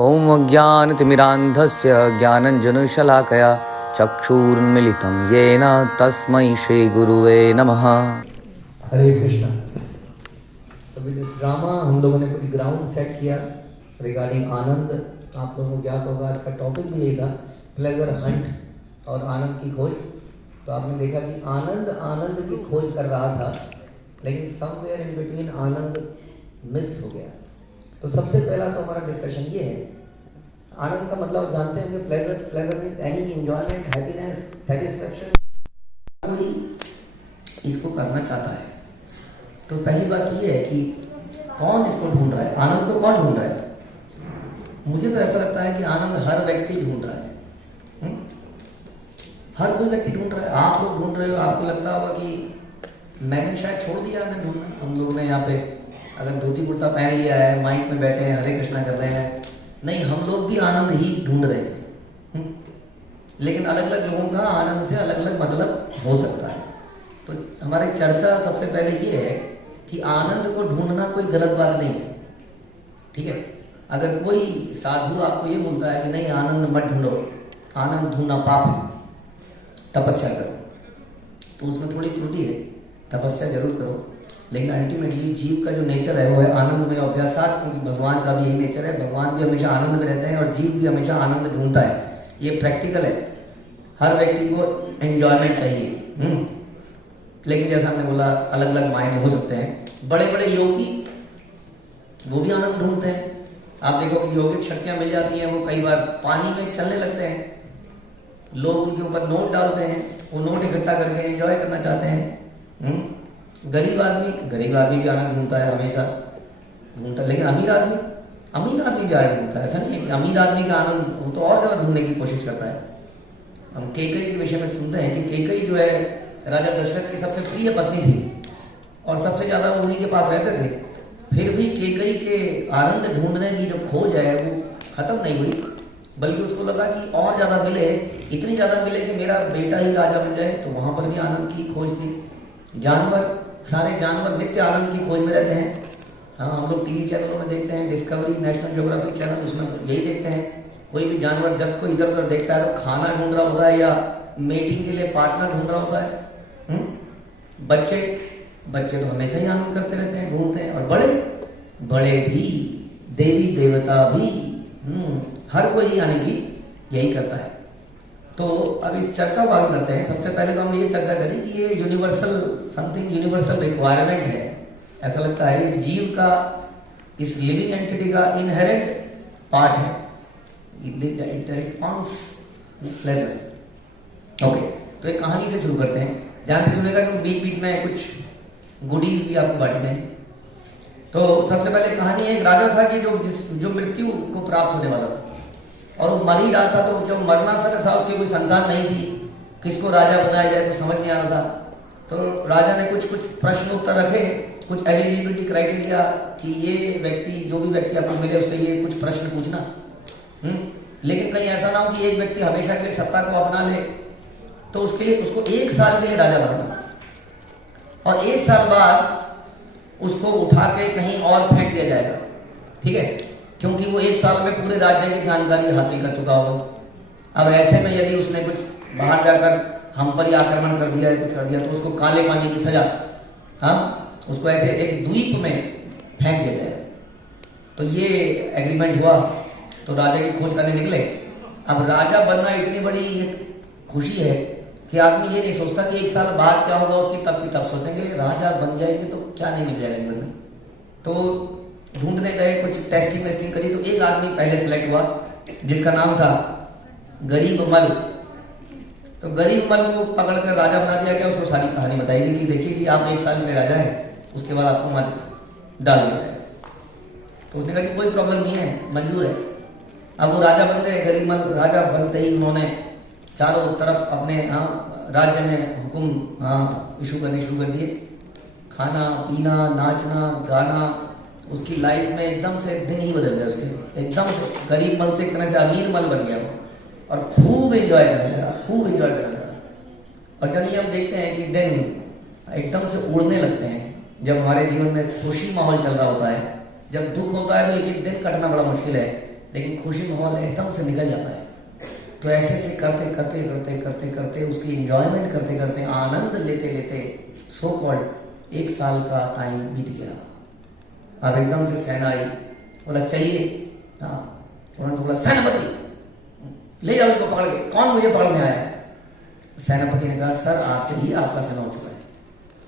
ओम अज्ञानतिमिरान्धस्य ज्ञानञ्जनशलाकया चक्षुरुन्मीलितं येन तस्मै श्रीगुरुवे नमः। हरे कृष्णा। तो विद दिस ड्रामा हम लोगों ने कुछ ग्राउंड सेट किया रिगार्डिंग आनंद। आप लोगों को ज्ञात होगा आज का टॉपिक भी यही था, प्लेजर हंट और आनंद की खोज। तो आपने देखा कि आनंद की खोज कर रहा था, लेकिन somewhere in between Anand miss हो गया। तो सबसे पहला तो हमारा डिस्कशन ये है, आनंद का मतलब जानते होंगे, pleasure means any enjoyment, happiness, satisfaction. कोई इसको करना चाहता है तो पहली बात ये है कि कौन इसको ढूंढ रहा है, आनंद को कौन ढूंढ रहा है? मुझे तो ऐसा लगता है कि आनंद हर व्यक्ति ढूंढ रहा है। हर कोई व्यक्ति ढूंढ रहा है। आप लोग ढूंढ रहे हो, आपको लगता होगा कि मैंने शायद छोड़ दिया आनंद ढूंढना। हम लोगों ने यहाँ पे अगर धोती कुर्ता पहन लिया है, माइक में बैठे हैं, हरे कृष्णा कर रहे हैं, नहीं, हम लोग भी आनंद ही ढूंढ रहे हैं। लेकिन अलग अलग लोगों का आनंद से अलग अलग मतलब हो सकता है। तो हमारी चर्चा सबसे पहले ये है कि आनंद को ढूंढना कोई गलत बात नहीं है, ठीक है। अगर कोई साधु आपको ये बोलता है कि नहीं आनंद मत ढूंढो, आनंद ढूंढना पाप है, तपस्या करो, तो उसमें थोड़ी त्रुटि है। तपस्या जरूर करो, लेकिन अल्टीमेटली जीव का जो नेचर है वो है आनंद में अभ्यासात, क्योंकि भगवान का भी यही नेचर है। भगवान भी हमेशा आनंद में रहते हैं और जीव भी हमेशा आनंद ढूंढता है। ये प्रैक्टिकल है, हर व्यक्ति को एंजॉयमेंट चाहिए। लेकिन जैसा हमने बोला, अलग अलग मायने हो सकते हैं। बड़े बड़े योगी वो भी आनंद ढूंढते हैं। आप देखो कि योगिक शक्तियां मिल जाती हैं, वो कई बार पानी में चलने लगते हैं। लोग उनके ऊपर नोट डालते हैं, वो नोट इकट्ठा करके एंजॉय करना चाहते हैं। गरीब आदमी भी आनंद ढूंढता है, हमेशा ढूंढता है। लेकिन अमीर आदमी भी आनंद ढूंढता है। ऐसा नहीं है कि अमीर आदमी का आनंद, वो तो और ज्यादा ढूंढने की कोशिश करता है। हम केकई के विषय में सुनते हैं कि केकई जो है राजा दशरथ की सबसे प्रिय पत्नी थी और सबसे ज्यादा वो उन्हीं के पास रहते थे। फिर भी केकई के आनंद ढूंढने की जो खोज है वो खत्म नहीं हुई, बल्कि उसको लगा कि और ज्यादा मिले, इतनी ज्यादा मिले कि मेरा बेटा ही राजा बन जाए। तो वहां पर भी आनंद की खोज थी। सारे जानवर नित्य आनंद की खोज में रहते हैं। हाँ, हम लोग टीवी चैनलों में देखते हैं, डिस्कवरी, नेशनल ज्योग्राफिक चैनल, उसमें यही देखते हैं। कोई भी जानवर जब कोई इधर उधर देखता है तो खाना ढूंढ रहा होता है या मेटिंग के लिए पार्टनर ढूंढ रहा होता है। बच्चे तो हमेशा ही आनंद करते रहते हैं, ढूंढते हैं। और बड़े भी, देवी देवता भी, हर कोई यानी कि यही करता है। तो अब इस चर्चा को आगे करते हैं। सबसे पहले तो हमने ये चर्चा करी कि ये यूनिवर्सल रिक्वायरमेंट है। ऐसा लगता है जीव का, इस लिविंग एंटिटी का इनहेरेंट पार्ट है। ओके, तो एक कहानी से शुरू करते हैं। ध्यान से सुनेगा कि बीच बीच में कुछ गुडीज भी आपको बांटी दें। तो सबसे पहले कहानी है, एक राजा था कि जो मृत्यु को प्राप्त होने वाला था और वो मर ही रहा था। तो जब मरना सर था, उसकी कोई संतान नहीं थी, किसको राजा बनाया जाए कुछ समझ नहीं आ रहा था। तो राजा ने कुछ प्रश्न उत्तर रखे, कुछ एलिजिबिलिटी क्राइटेरिया कि ये व्यक्ति, जो भी व्यक्ति आपको मिले उससे ये कुछ प्रश्न पूछना। लेकिन कहीं ऐसा ना हो कि एक व्यक्ति हमेशा के लिए सत्ता को अपना ले। तो उसके लिए उसको 1 साल के लिए राजा बनाना और 1 साल बाद उसको उठा के कहीं और फेंक दिया जाएगा, ठीक है, क्योंकि वो 1 साल में पूरे राज्य की जानकारी हासिल कर चुका होगा। अब ऐसे में यदि उसने कुछ बाहर जाकर हम पर ही आक्रमण कर दिया है, कुछ कर दिया, तो उसको काले पानी की सजा, उसको ऐसे एक द्वीप में फेंक दिया जाए। तो ये एग्रीमेंट हुआ। तो राजा की खोज करने निकले। अब राजा बनना इतनी बड़ी खुशी है कि आदमी ये नहीं सोचता कि 1 साल बाद क्या होगा उसकी, तब सोचेंगे राजा बन जाएंगे तो क्या नहीं मिल जाएगा जीवन में। तो ढूंढने गए, कुछ टेस्टिंग करी। तो एक आदमी पहले सिलेक्ट हुआ जिसका नाम था गरीब मल। तो गरीब मल को पकड़कर राजा बना दिया गया। उसको सारी कहानी बताई गई कि देखिए कि आप 1 साल के राजा हैं, उसके बाद आपको वहां डाल दिया जाए। तो उसने कहा कि कोई प्रॉब्लम नहीं है, मंजूर है। अब वो राजा बन गए। गरीब मल राजा बनते ही उन्होंने चारों तरफ अपने राज्य में हुक्म इशू करने शुरू कर दिए। खाना पीना, नाचना गाना, उसकी लाइफ में एकदम से दिन ही बदल गया। उसके एकदम से गरीब मल से एक तरह से अमीर मल बन गया वो, और खूब एंजॉय करने लगा। और चलिए हम देखते हैं कि दिन एकदम से उड़ने लगते हैं। जब हमारे जीवन में खुशी माहौल चल रहा होता है, जब दुख होता है तो एक एक दिन कटना बड़ा मुश्किल है। लेकिन खुशी माहौल एकदम से निकल जाता है। तो ऐसे ऐसे करते करते करते करते करते उसकी इंजॉयमेंट करते करते आनंद लेते लेते सो कॉल्ड 1 साल का टाइम बीत गया। अब एकदम से सेना आई, बोला चाहिए, हाँ, उन्होंने बोला सेनापति ले जाओ इनको पकड़ के, कौन मुझे पकड़ने आया है? सेनापति ने कहा सर आप चलिए, आपका समय हो चुका है।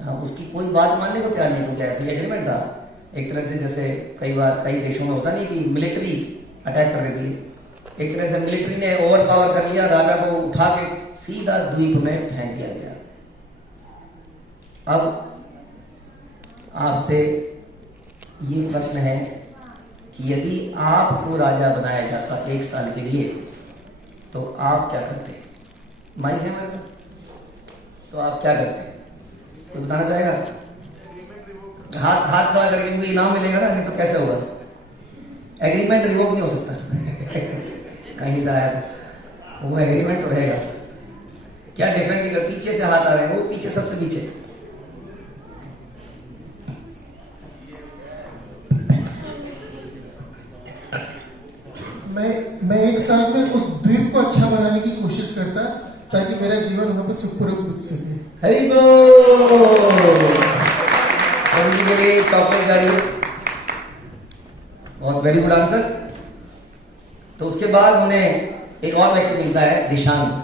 हाँ, उसकी कोई बात मानने को तैयार नहीं, क्योंकि ऐसे ही एग्रीमेंट था एक तरह से। जैसे कई बार कई देशों में होता नहीं कि मिलिट्री अटैक कर देती है, एक तरह से मिलिट्री ने ओवर पावर कर लिया, राजा को उठा के सीधा द्वीप में फेंक दिया गया। अब आपसे ये प्रश्न है कि यदि आपको राजा बनाया जाता 1 साल के लिए तो आप क्या करते? माइक है हमारे पास, तो आप क्या करते? कोई बताना चाहेगा? हाथ खड़ा करके मुझे इनाम मिलेगा ना, नहीं तो कैसे होगा? एग्रीमेंट रिवोक नहीं हो सकता कहीं से आया वो एग्रीमेंट तो रहेगा। क्या डिफरेंट? पीछे से हाथ आ रहे हैं, वो पीछे सबसे पीछे। मैं 1 साल में उस द्वीप को अच्छा बनाने की कोशिश करता ताकि मेरा जीवन वहां पर सुखपूर्वक बीत सके। हरि बोल। उन्हीं के लिए चॉकलेट जा रही है, बहुत वेरी गुड आंसर। तो उसके बाद उन्हें एक और व्यक्ति मिलता है, दिशान।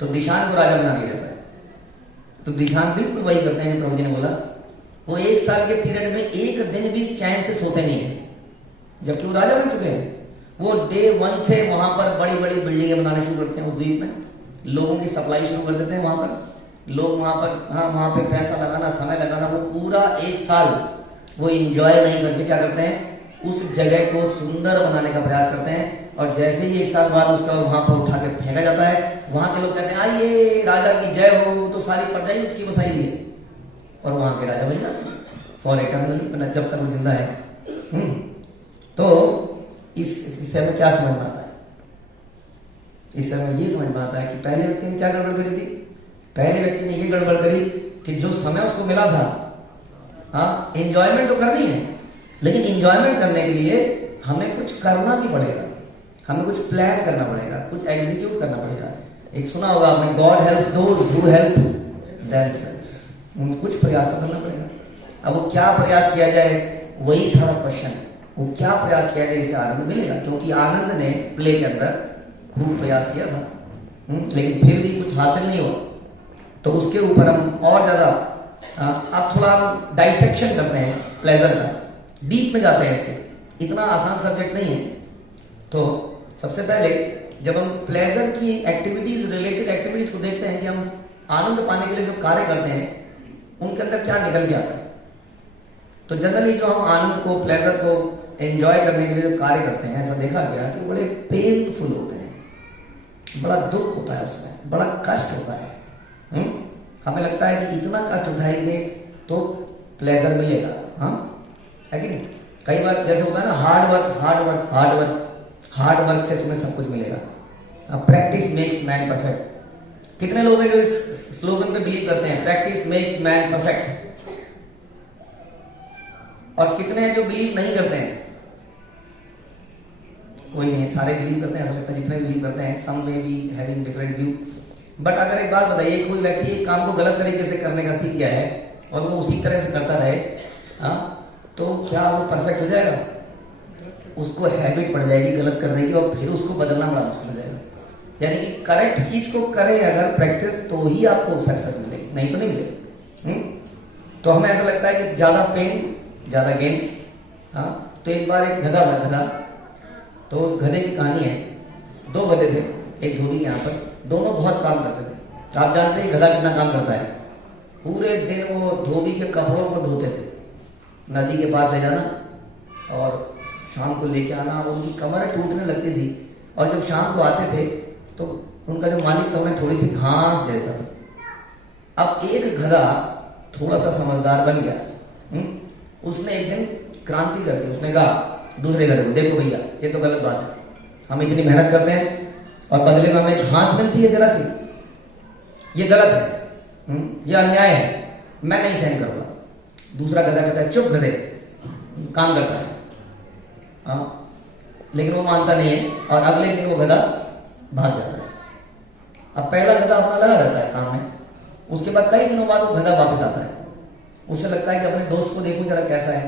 तो दिशान को राजा बना दिया जाता है। तो दिशान बिल्कुल वही करते हैं प्रभु जी ने बोला। वो 1 साल के पीरियड में एक दिन भी चैन से सोते नहीं है, जबकि वो राजा बन चुके हैं। वो डे 1 से वहां पर बड़ी बड़ी बिल्डिंगें बनाने शुरू करते हैं उस द्वीप में, लोगों की सप्लाई शुरू कर देते हैं वहां पर। लोग वहां पर, हाँ, वहां पे पैसा लगाना, समय लगाना, वो पूरा 1 साल वो इंजॉय नहीं करके क्या करते हैं, उस जगह को सुंदर बनाने का प्रयास करते हैं। और जैसे ही 1 साल बाद उसका वहां पर उठा के फेंका जाता है, वहां के लोग कहते हैं आइए राजा की जय हो, तो सारी प्रजा ही उसकी बसाई दी है, और वहां के राजा बन जाते हैं फॉर इटर्नली, जब तक वो जिंदा है। तो इससे हमें क्या समझ में आता है? इससे हमें ये समझ में आता है कि पहले व्यक्ति ने क्या गड़बड़ करी थी? पहले व्यक्ति ने ये गड़बड़ करी कि जो समय उसको मिला था, हाँ, एंजॉयमेंट तो करनी है, लेकिन एंजॉयमेंट करने के लिए हमें कुछ करना भी पड़ेगा, हमें कुछ प्लान करना पड़ेगा, कुछ एग्जीक्यूट करना पड़ेगा। एक सुना होगा आपने, God help those who help themselves. कुछ प्रयास तो करना पड़ेगा। अब वो क्या प्रयास किया जाए, वही सारा क्वेश्चन है। वो क्या प्रयास किया जाए इससे आनंद मिलेगा? क्योंकि आनंद ने प्ले के अंदर खूब प्रयास किया था, लेकिन फिर भी कुछ हासिल नहीं हुआ। तो उसके ऊपर हम और ज्यादा अब थोड़ा डाइसेक्शन करते हैं प्लेजर का, डीप में जाते हैं इसके। इतना आसान सब्जेक्ट नहीं है। तो सबसे पहले जब हम प्लेजर की एक्टिविटीज, रिलेटेड एक्टिविटीज को देखते हैं कि हम आनंद पाने के लिए जो कार्य करते हैं उनके अंदर क्या निकल के आता है, तो जनरली जो हम आनंद को, प्लेजर को एंजॉय करने के लिए जो कार्य करते हैं, ऐसा देखा गया कि बड़े पेनफुल होते हैं, बड़ा दुख होता है उसमें, बड़ा कष्ट होता है। हमें लगता है कि इतना कष्ट उठाएंगे तो प्लेजर मिलेगा, हाँ, है कि नहीं? कई बार जैसे होता है ना, hard work hard work hard work, hard work से तुम्हें सब कुछ मिलेगा। Practice makes man perfect. कितने लोग हैं जो इस स्लोगन पे बिलीव करते हैं, प्रैक्टिस मेक्स मैन परफेक्ट? और कितने हैं जो बिलीव नहीं करते हैं? कोई नहीं, सारे बिलीव करते हैं। ऐसा लगता है जितने बिलीव करते हैं, सम में be having different view. But अगर एक बात बताइए, कोई व्यक्ति एक काम को गलत तरीके से करने का सीख गया है और वो उसी तरह से करता रहे, हाँ, तो क्या वो परफेक्ट हो जाएगा? उसको हैबिट पड़ जाएगी गलत करने की, और फिर उसको बदलना बड़ा मुश्किल हो जाएगा। यानी कि करेक्ट चीज को करें अगर प्रैक्टिस, तो ही आपको सक्सेस मिलेगी, नहीं तो नहीं मिलेगी। तो हमें ऐसा लगता है कि ज्यादा पेन ज्यादा गेन। हाँ, तो एक बार एक गधा था, गधा। तो उस गधे की कहानी है, 2 गधे थे एक धोबी के यहाँ पर, दोनों बहुत काम करते थे। आप जानते हैं गधा कितना काम करता है? पूरे दिन वो धोबी के कपड़ों को धोते थे, नदी के पास ले जाना और शाम को लेके आना। उनकी कमर टूटने लगती थी, और जब शाम को आते थे तो उनका जो मालिक था उन्हें थोड़ी सी घास दे देता था। अब एक गधा थोड़ा सा समझदार बन गया, उसने एक दिन क्रांति कर दी। उसने कहा दूसरे गधे को, देखो भैया, ये तो गलत बात है, हम इतनी मेहनत करते हैं और बदले में हमें घास मिलती है जरा सी, ये गलत है, ये अन्याय है, मैं नहीं सहन करूंगा। दूसरा गधा कहता है चुप गधे, काम करता है। हाँ, लेकिन वो मानता नहीं है और अगले दिन वो गधा भाग जाता है। अब पहला गधा अपना लगा रहता है काम में, उसके बाद कई दिनों बाद वो गधा वापस आता है। उससे लगता है कि अपने दोस्त को देखूं जरा कैसा है,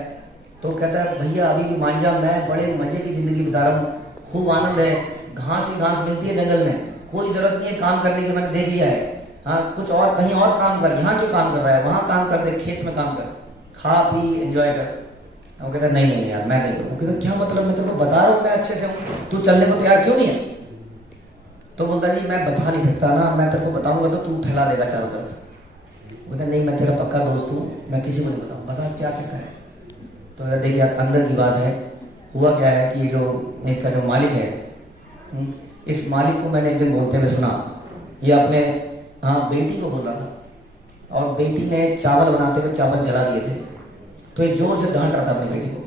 तो कहता है भैया अभी भी मान जा, मैं बड़े मजे की जिंदगी बिता रहा हूँ, खूब आनंद है, घास ही घास मिलती है जंगल में, कोई जरूरत नहीं है काम करने की, मैंने देख लिया है। हाँ कुछ और कहीं और काम कर, यहाँ क्यों काम कर रहा है, वहां काम कर दे, खेत में काम कर, खा पी एंजॉय कर। वो कहता नहीं नहीं यार मैं नहीं करूँ। कहता क्या मतलब, मैं तेरे को बता रहा हूँ मैं अच्छे से हूँ, तू चलने को तैयार क्यों नहीं है? तो बोलता जी मैं बता नहीं सकता ना, मैं तेरे को बताऊंगा तो तू फैला देगा चारों तरफ। बोलता नहीं मैं तेरा पक्का दोस्त हूँ, मैं किसी को नहीं बताऊँ, बता क्या चक्कर है? तो देखिए अंदर की बात है। हुआ क्या है कि जो इसका जो मालिक है, इस मालिक को मैंने एक दिन बोलते हुए सुना, ये अपने बेटी को बोल रहा था और बेटी ने चावल बनाते हुए चावल जला दिए थे। तो ये जोर से डांट रहा था अपनी बेटी को,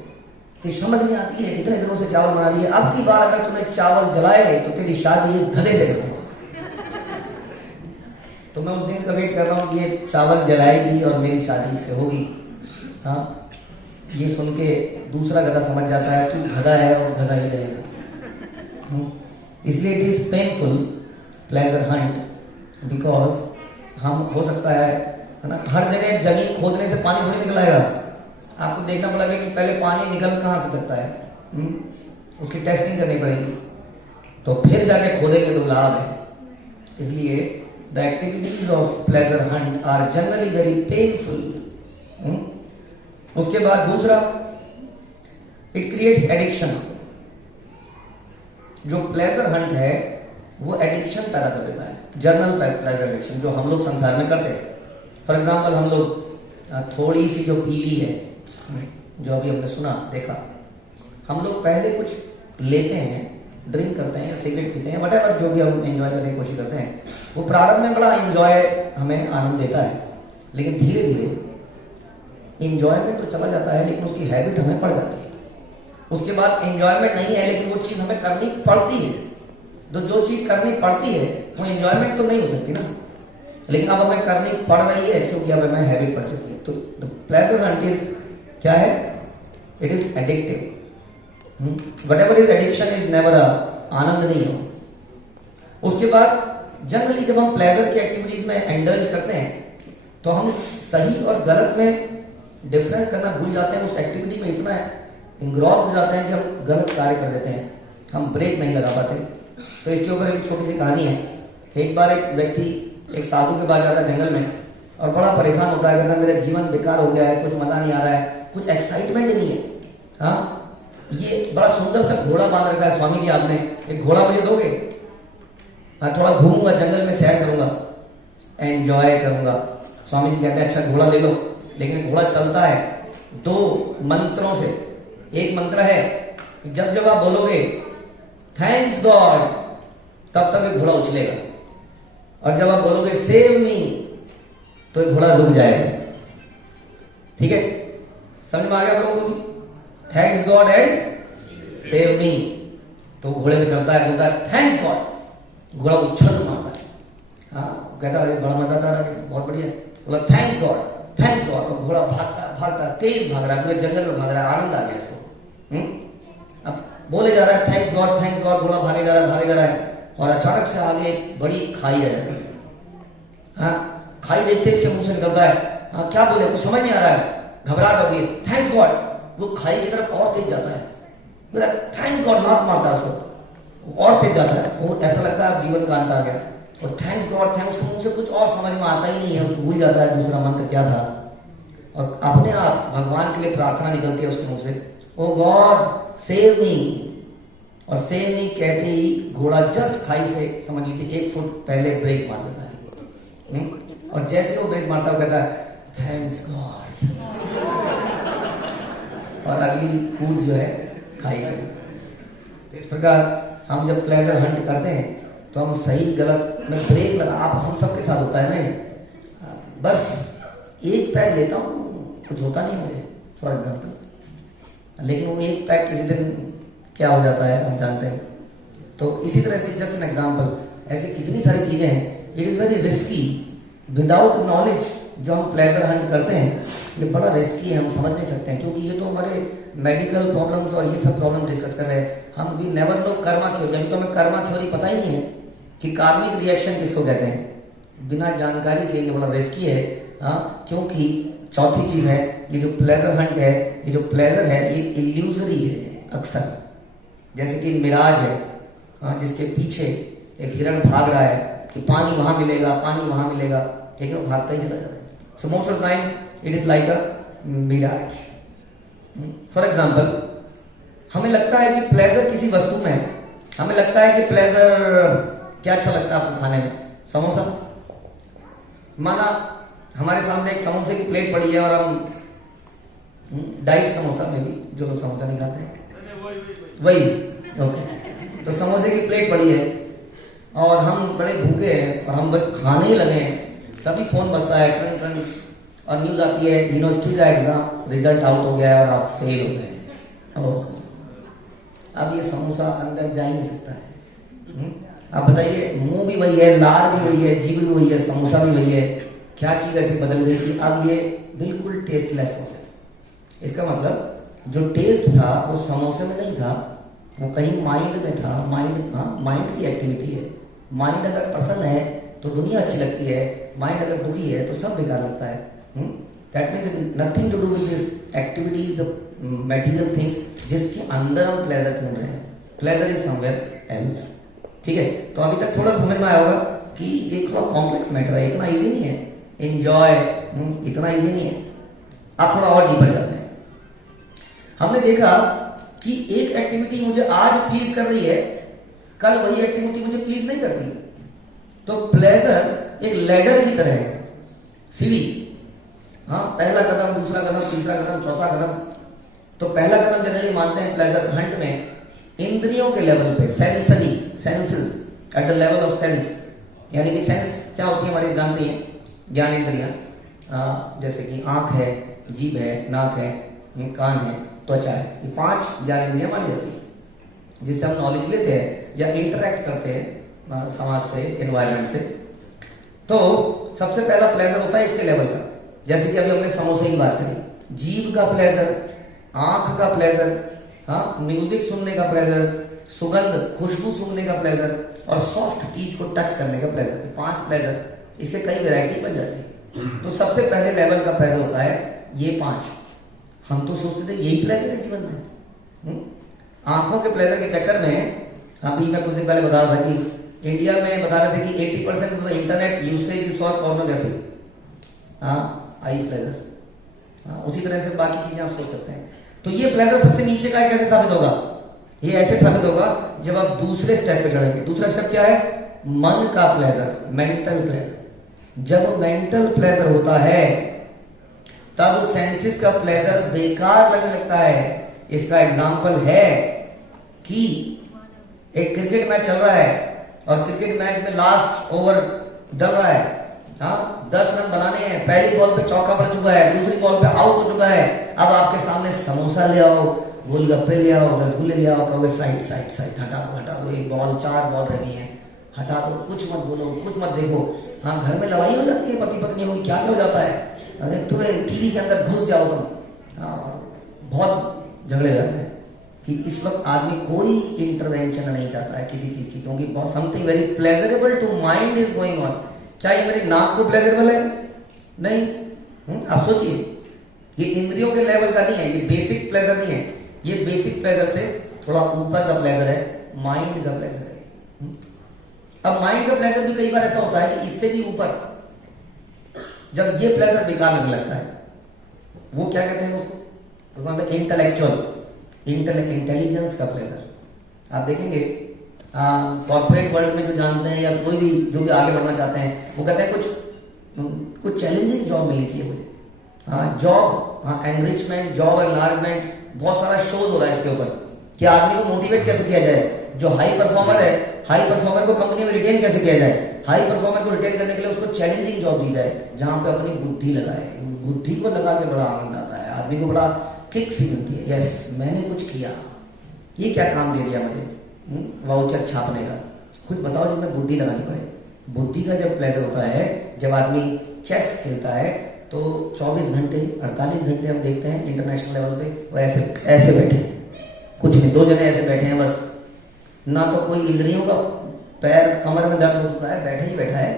ये समझ नहीं आती है, इतने दिनों से चावल बना लिए, अब की बार अगर तुम्हें चावल जलाए तो तेरी शादी इस गधे से करूंगा। तो मैं उस दिन का वेट कर रहा हूँ कि ये चावल जलाएगी और मेरी शादी इससे होगी। हाँ ये सुन के दूसरा गधा समझ जाता है तू गधा है और गधा ही रहेगा। इसलिए it is painful pleasure Hunt, because हम हो सकता है ना, हर जगह जमीन खोदने से पानी थोड़ी निकल आएगा, आपको देखना पड़ेगा कि पहले पानी निकल कहाँ से सकता है, उसकी टेस्टिंग करनी पड़ेगी, तो फिर जाके खोदेंगे तो लाभ है। इसलिए the activities of pleasure hunt are generally very painful. उसके बाद दूसरा, इट क्रिएट्स एडिक्शन। जो प्लेजर हंट है वो एडिक्शन पैदा कर देता है, जर्नल प्लेजर एडिक्शन, जो हम लोग संसार में करते हैं। फॉर एग्जाम्पल हम लोग थोड़ी सी जो पीली है, जो अभी हमने सुना देखा, हम लोग पहले कुछ लेते हैं, ड्रिंक करते हैं या सिगरेट पीते हैं, वटेवर जो भी हम एंजॉय करने की कोशिश करते हैं, वो प्रारंभ में बड़ा एंजॉय हमें आनंद देता है, लेकिन धीरे धीरे एंजॉयमेंट तो चला जाता है लेकिन उसकी हैबिट हमें पड़ जाती है। उसके बाद एंजॉयमेंट नहीं है लेकिन वो चीज हमें करनी पड़ती है। तो जो चीज करनी पड़ती है वो एंजॉयमेंट तो नहीं हो सकती ना, लेकिन अब हमें करनी पड़ रही है क्योंकि अब हमें हैबिट पड़ चुकी है। तो द प्लेजर हंट इज क्या है? It is addictive. Whatever is addiction is never आनंद नहीं हो। उसके बाद जनरली जब हम प्लेजर की एक्टिविटीज में इंडल्ज करते हैं तो हम सही और गलत में डिफरेंस करना भूल जाते हैं, उस एक्टिविटी में इतना इंग्रॉस हो जाते हैं कि हम गलत कार्य कर देते हैं, हम ब्रेक नहीं लगा पाते। तो इसके ऊपर एक छोटी सी कहानी है। एक बार एक व्यक्ति एक साधु के पास जाता है जंगल में और बड़ा परेशान होता है, कहता मेरा जीवन बेकार हो गया है, कुछ मजा नहीं आ रहा है, कुछ एक्साइटमेंट ही नहीं है। हाँ ये बड़ा सुंदर सा घोड़ा बांध रखा है, स्वामी जी आपने एक घोड़ा मुझे दोगे? हाँ थोड़ा घूमूंगा, जंगल में सैर करूंगा, एंजॉय करूंगा। स्वामी जी कहते हैं अच्छा घोड़ा ले लो, लेकिन घोड़ा चलता है 2 मंत्रों से। एक मंत्र है जब जब आप बोलोगे थैंक्स गॉड तब तक एक घोड़ा उछलेगा, और जब आप बोलोगे सेव मी तो एक घोड़ा रुक जाएगा। ठीक है, समझ में आ गया आप लोगों को? Thanks God and save me, तो घोड़े में चलता है, बोलता है थैंक्स गॉड, घोड़ा उछल मारता है। हाँ कहता है बड़ा मजा आता है, बहुत बढ़िया, बोला थैंक्स गॉड थैंक्स गॉड, और घोड़ा भागता भागता तेज भाग रहा है, पूरे जंगल में भाग रहा है, आनंद आ गया इसको। अब बोले जा रहा है थैंक्स गॉड, घोड़ा भागे जा रहा है, और अचानक से आगे एक बड़ी खाई आ जाती है। हाँ खाई देखते इसके मुंह से निकलता है, हाँ क्या बोले कुछ समझ नहीं आ रहा है, घबराहट हो गई, थैंक्स गॉड, वो खाई की तरफ और तेज जाता है, बोला थैंक्स गॉड, लात मारता है उसको, और तेज जाता है, वो ऐसा लगता है अब जीवन का अंत आ गया। और थैंक्स गॉड थैंक्स को मुंह से कुछ और समझ में आता ही नहीं है, उसको भूल जाता है दूसरा मंत्र क्या था, और अपने आप भगवान के लिए प्रार्थना निकलती है उसके मुंह से, ओ गॉड सेव मी, और सेव मी कहते ही घोड़ा जस्ट खाई से समझ लीजिए 1 फुट पहले ब्रेक मार देता है, और जैसे वो ब्रेक मारता है कहता है थैंक्स गॉड, और अगली कूद जो है खाई में। तो इस प्रकार हम जब प्लेजर हंट करते हैं तो हम सही गलत में ब्रेक लगा, आप हम सबके साथ होता है ना, बस एक पैक लेता हूँ कुछ होता नहीं मुझे फॉर एग्जाम्पल, लेकिन वो एक पैक किसी दिन क्या हो जाता है हम जानते हैं। तो इसी तरह से जस्ट एन एग्जाम्पल, ऐसी कितनी सारी चीजें हैं, it is very risky without knowledge जो हम प्लेजर हंट करते हैं ये बड़ा रिस्की है, हम समझ नहीं सकते हैं, क्योंकि ये तो हमारे मेडिकल प्रॉब्लम्स और ये सब प्रॉब्लम डिस्कस कर रहे हैं हम। We never know karma theory, अभी तो हमें कर्मा थ्योरी पता ही नहीं है कि कार्मिक रिएक्शन किसको कहते हैं। बिना जानकारी के ये बड़ा रिस्की है। हाँ, क्योंकि चौथी चीज है ये जो प्लेजर हंट है, ये जो प्लेजर है ये इल्यूजरी है अक्सर, जैसे कि मिराज है। हाँ, जिसके पीछे एक हिरण भाग रहा है कि पानी वहां मिलेगा, पानी वहां मिलेगा, लेकिन वो भागता ही चला जाता है। So most of the time it is like a mirage. For example, हमें लगता है कि प्लेजर किसी वस्तु में है। हमें लगता है कि प्लेजर क्या अच्छा लगता है आपको खाने में, समोसा। माना हमारे सामने एक समोसे की प्लेट पड़ी है और हम डाइट समोसा में भी, जो लोग समोसा नहीं खाते हैं वही ओके, तो समोसे की प्लेट पड़ी है और हम बड़े भूखे हैं और हम बस खाने ही लगे हैं, तभी फोन बजता है ट्रन ट्रन और न्यूज आती है यूनिवर्सिटी का एग्जाम रिजल्ट आउट हो गया है और आप फेल हो गए हैं। ओह, अब ये समोसा अंदर जा ही नहीं सकता है। आप बताइए, मुंह भी वही है, लार भी वही है, जीभ भी वही है, समोसा भी वही है, क्या चीज ऐसे बदल गई कि अब ये बिल्कुल टेस्टलेस हो गया। इसका मतलब जो टेस्ट था वो समोसे में नहीं था, वो कहीं माइंड में था। माइंड की एक्टिविटी है। माइंड अगर प्रसन्न है तो दुनिया अच्छी लगती है, माइंड अगर दुखी है तो सब बेकार लगता है। That means nothing to do with this activities, the material things जिसके अंदर हम प्लेजर ढूंढ रहे हैं। Pleasure is somewhere else. ठीक है, तो अभी तक थोड़ा समझ में आया होगा कि ये थोड़ा कॉम्प्लेक्स मैटर है, इतना इजी नहीं है। एंजॉय इतना इजी नहीं है। आप थोड़ा और डीपर जाते हैं। हमने देखा कि एक एक्टिविटी मुझे आज प्लीज कर रही है, कल वही एक्टिविटी मुझे प्लीज नहीं करती। तो प्लेजर एक लैडर की तरह है, सीढ़ी। हाँ, पहला कदम, दूसरा कदम, तीसरा कदम, चौथा कदम। तो पहला कदम जनरली मानते हैं प्लेजर हंट में इंद्रियों के लेवल पे, sensory senses, at the level of sense. यानी कि सेंस क्या होती है हमारी जानते हैं, ज्ञान इंद्रियां, जैसे कि आंख है, जीभ है, नाक है, कान है, त्वचा है। ये 5 ज्ञान इंद्रियां मानी जाती है जिससे हम नॉलेज लेते हैं या इंटरेक्ट करते हैं समाज से, एनवायरमेंट से। तो सबसे पहला प्लेजर होता है इसके लेवल का, जैसे कि अभी हमने समोसे की बात करी। जीभ का प्लेजर, आंख का प्लेजर, हाँ, म्यूजिक सुनने का प्लेजर, सुगंध खुशबू सूंघने का प्लेजर और सॉफ्ट चीज को टच करने का प्लेजर। 5 प्लेजर, इसके कई वैरायटी बन जाती है। तो सबसे पहले लेवल का प्लेजर होता है ये 5। हम तो सोचते थे यही प्लेजर है जीवन में। आंखों के प्लेजर के चक्कर में, अभी मैं कुछ दिन पहले बता रहा था कि इंडिया में बता रहे थे कि 80% of the internet usage is for pornography. हाँ, आई प्लेजर। हाँ, उसी तरह से बाकी चीजें आप सोच सकते हैं। तो ये प्लेजर सबसे नीचे का कैसे साबित होगा? ये ऐसे साबित होगा जब आप दूसरे स्टेप पे चढ़ेंगे। दूसरा स्टेप क्या है? मन का प्लेजर, मेंटल प्लेजर। जब मेंटल प्लेजर होता है तब सेंसेस का प्लेजर बेकार लगने लगता है। इसका एग्जाम्पल है कि एक क्रिकेट मैच चल रहा है और क्रिकेट मैच में लास्ट ओवर डल रहा है। हाँ, 10 रन बनाने हैं, पहली बॉल पे चौका पड़ चुका है, दूसरी बॉल पे आउट हो चुका है। अब आपके सामने समोसा ले आओ, गोलगप्पे ले आओ, रसगुल्ले ले आओ, कहोगे साइड साइड साइड, हटा दो, एक बॉल, 4 बॉल रह गई हैं, हटा दो, कुछ मत बोलो, कुछ मत देखो। हाँ, घर में लड़ाई हो जाती है पति पत्नियों की, क्या हो जाता है, अरे तुम्हें टीवी के अंदर घुस जाओ तुम। हाँ, बहुत झगड़े हो जाते हैं कि इस वक्त आदमी कोई इंटरवेंशन नहीं चाहता है किसी चीज की, क्योंकि बहुत something very pleasurable to mind is going on. क्या ये मेरी नाक को प्लेजरेबल है? नहीं। आप सोचिए, ये इंद्रियों के लेवल का नहीं है, ये बेसिक प्लेजर नहीं है, ये बेसिक प्लेजर से थोड़ा ऊपर का प्लेजर है, माइंड का प्लेजर है। अब माइंड का प्लेजर भी कई बार ऐसा होता है कि इससे भी ऊपर, जब ये प्लेजर बेकार लगने लगता है, वो क्या कहते हैं उसको? इंटेलेक्चुअल, इंटेलिजेंस का प्लेजर। आप देखेंगे कॉर्पोरेट वर्ल्ड में जो जानते हैं या कोई भी जो भी आगे बढ़ना चाहते हैं, वो कहते हैं कुछ चैलेंजिंग जॉब मिलनी चाहिए मुझे। जॉब एनरिचमेंट, जॉब एनलार्जमेंट, बहुत सारा शोध हो रहा है इसके ऊपर कि आदमी को मोटिवेट कैसे किया जाए। जो हाई परफॉर्मर है, हाई परफॉर्मर को कंपनी में रिटेन कैसे किया जाए, हाई परफॉर्मर को रिटेन करने के लिए उसको चैलेंजिंग जॉब दी जाए जहां पे अपनी बुद्धि लगाए। बुद्धि को लगा के बड़ा आनंद आता है, आदमी को बड़ा किक सी मिलती है, यस मैंने कुछ किया, ये क्या काम दे दिया मुझे, वाउचर छापने का। कुछ बताओ जिसमें बुद्धि लगानी पड़े। बुद्धि का जब प्लेजर होता है, जब आदमी चेस खेलता है तो 24 घंटे 48 घंटे हम देखते हैं इंटरनेशनल लेवल पे वो ऐसे ऐसे बैठे हैं, कुछ नहीं, दो जने ऐसे बैठे हैं बस, ना तो कोई इंद्रियों का पैर कमर में दर्द हो चुका है, बैठे ही बैठा है,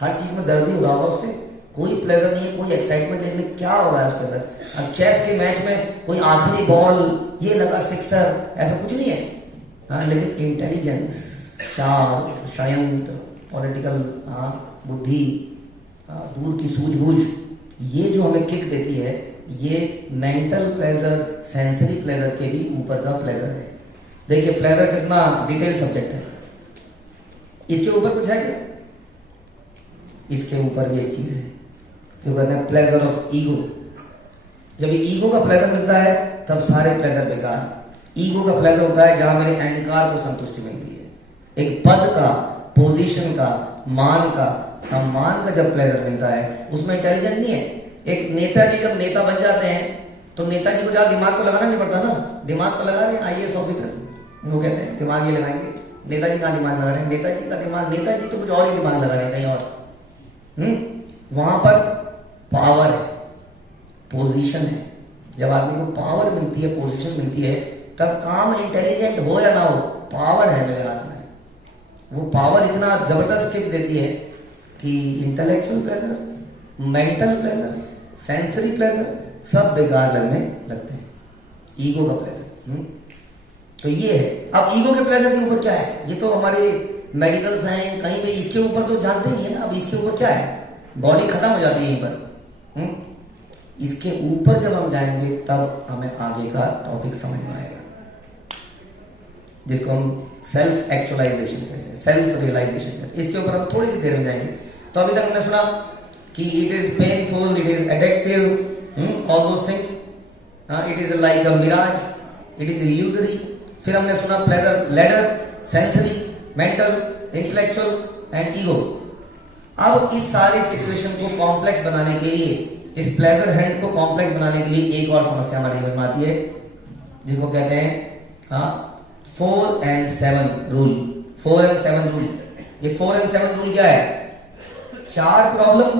हर चीज में दर्द ही हो रहा होगा उसके, कोई प्लेजर नहीं है, कोई एक्साइटमेंट नहीं है, क्या हो रहा है उसके अंदर। अब चेस के मैच में कोई आखिरी बॉल ये लगा सिक्सर, ऐसा कुछ नहीं है। हाँ, लेकिन इंटेलिजेंस, चाल, षड्यंत्र, पॉलिटिकल बुद्धि, दूर की सूझबूझ, ये जो हमें किक देती है, ये मेंटल प्लेजर, सेंसरी प्लेजर के भी ऊपर का प्लेजर है। देखिए प्लेजर कितना डिटेल सब्जेक्ट है, इसके ऊपर कुछ है क्या? इसके ऊपर भी एक चीज है जो कहते हैं प्लेजर ऑफ ईगो। जब ये ईगो का प्लेजर मिलता है तब सारे प्लेजर बेकार। ईगो का प्लेजर होता है जहां मेरे अहंकार को संतुष्टि मिलती है। एक पद का, पोजीशन का, मान का, सम्मान का जब प्लेजर मिलता है उसमें इंटेलिजेंट नहीं है। एक नेताजी जब नेता बन जाते हैं तो नेताजी को ज्यादा दिमाग तो लगाना नहीं पड़ता ना, दिमाग तो लगा रहे हैं IAS ऑफिसर, वो कहते हैं दिमाग ये लगाएंगे, नेताजी का दिमाग लगा रहे हैं, नेताजी का दिमाग, नेताजी तो कुछ और ही दिमाग लगा रहे हैं कहीं और। वहां पर पावर है, पोजीशन है। जब आदमी को पावर मिलती है, पोजीशन मिलती है, तब काम इंटेलिजेंट हो या ना हो, पावर है मेरे हाथ में। वो पावर इतना जबरदस्त किक देती है कि intellectual pleasure, mental pleasure, sensory pleasure सब बेकार लगने लगते हैं। ईगो का प्लेजर तो ये है। अब ईगो के प्लेजर के ऊपर क्या है, ये तो हमारे मेडिकल्स हैं कहीं पे, इसके ऊपर तो जानते ही है ना। अब इसके ऊपर क्या है, बॉडी खत्म हो जाती है यहीं पर। इसके ऊपर जब हम जाएंगे तब हमें आगे का टॉपिक समझ में आएगा, जिसको हम सेल्फ एक्चुअलाइजेशन कहते हैं, सेल्फ रियलाइजेशन कहते हैं। इसके ऊपर हम थोड़ी सी देर में जाएंगे। तो अभी तक हमने सुना कि it is painful, it is addictive, all those things, it is like a mirage, it is illusory. फिर हमने सुना pleasure ladder, sensory, mental, intellectual and ego. अब इस सारी सिचुएशन को कॉम्प्लेक्स बनाने के लिए, इस प्लेजर हैंड को कॉम्प्लेक्स बनाने के लिए एक और समस्या हमारे जीवन में आती है, जिसको कहते हैं 4 and 7 रूल। 4 and 7 रूल, ये 4 and 7 रूल क्या है? 4 प्रॉब्लम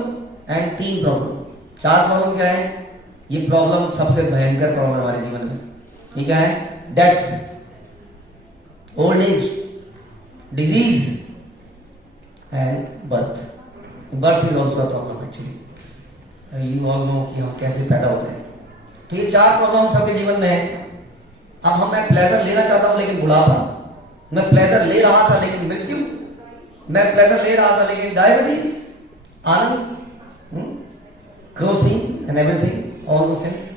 एंड 3 प्रॉब्लम। 4 प्रॉब्लम क्या है? ये प्रॉब्लम सबसे भयंकर प्रॉब्लम हमारे जीवन में। ये क्या है? Death, old age, disease and birth. Birth is also a problem actually. You all know कि हम कैसे पैदा होते हैं। तो ये 4 प्रॉब्लम सबके जीवन में है। अब मैं प्लेजर लेना चाहता हूं लेकिन बुढ़ापा, मैं प्लेजर ले रहा था लेकिन मृत्यु, मैं प्लेजर ले रहा था लेकिन diabetes, Anand, crossing and everything, all दो थिंग्स।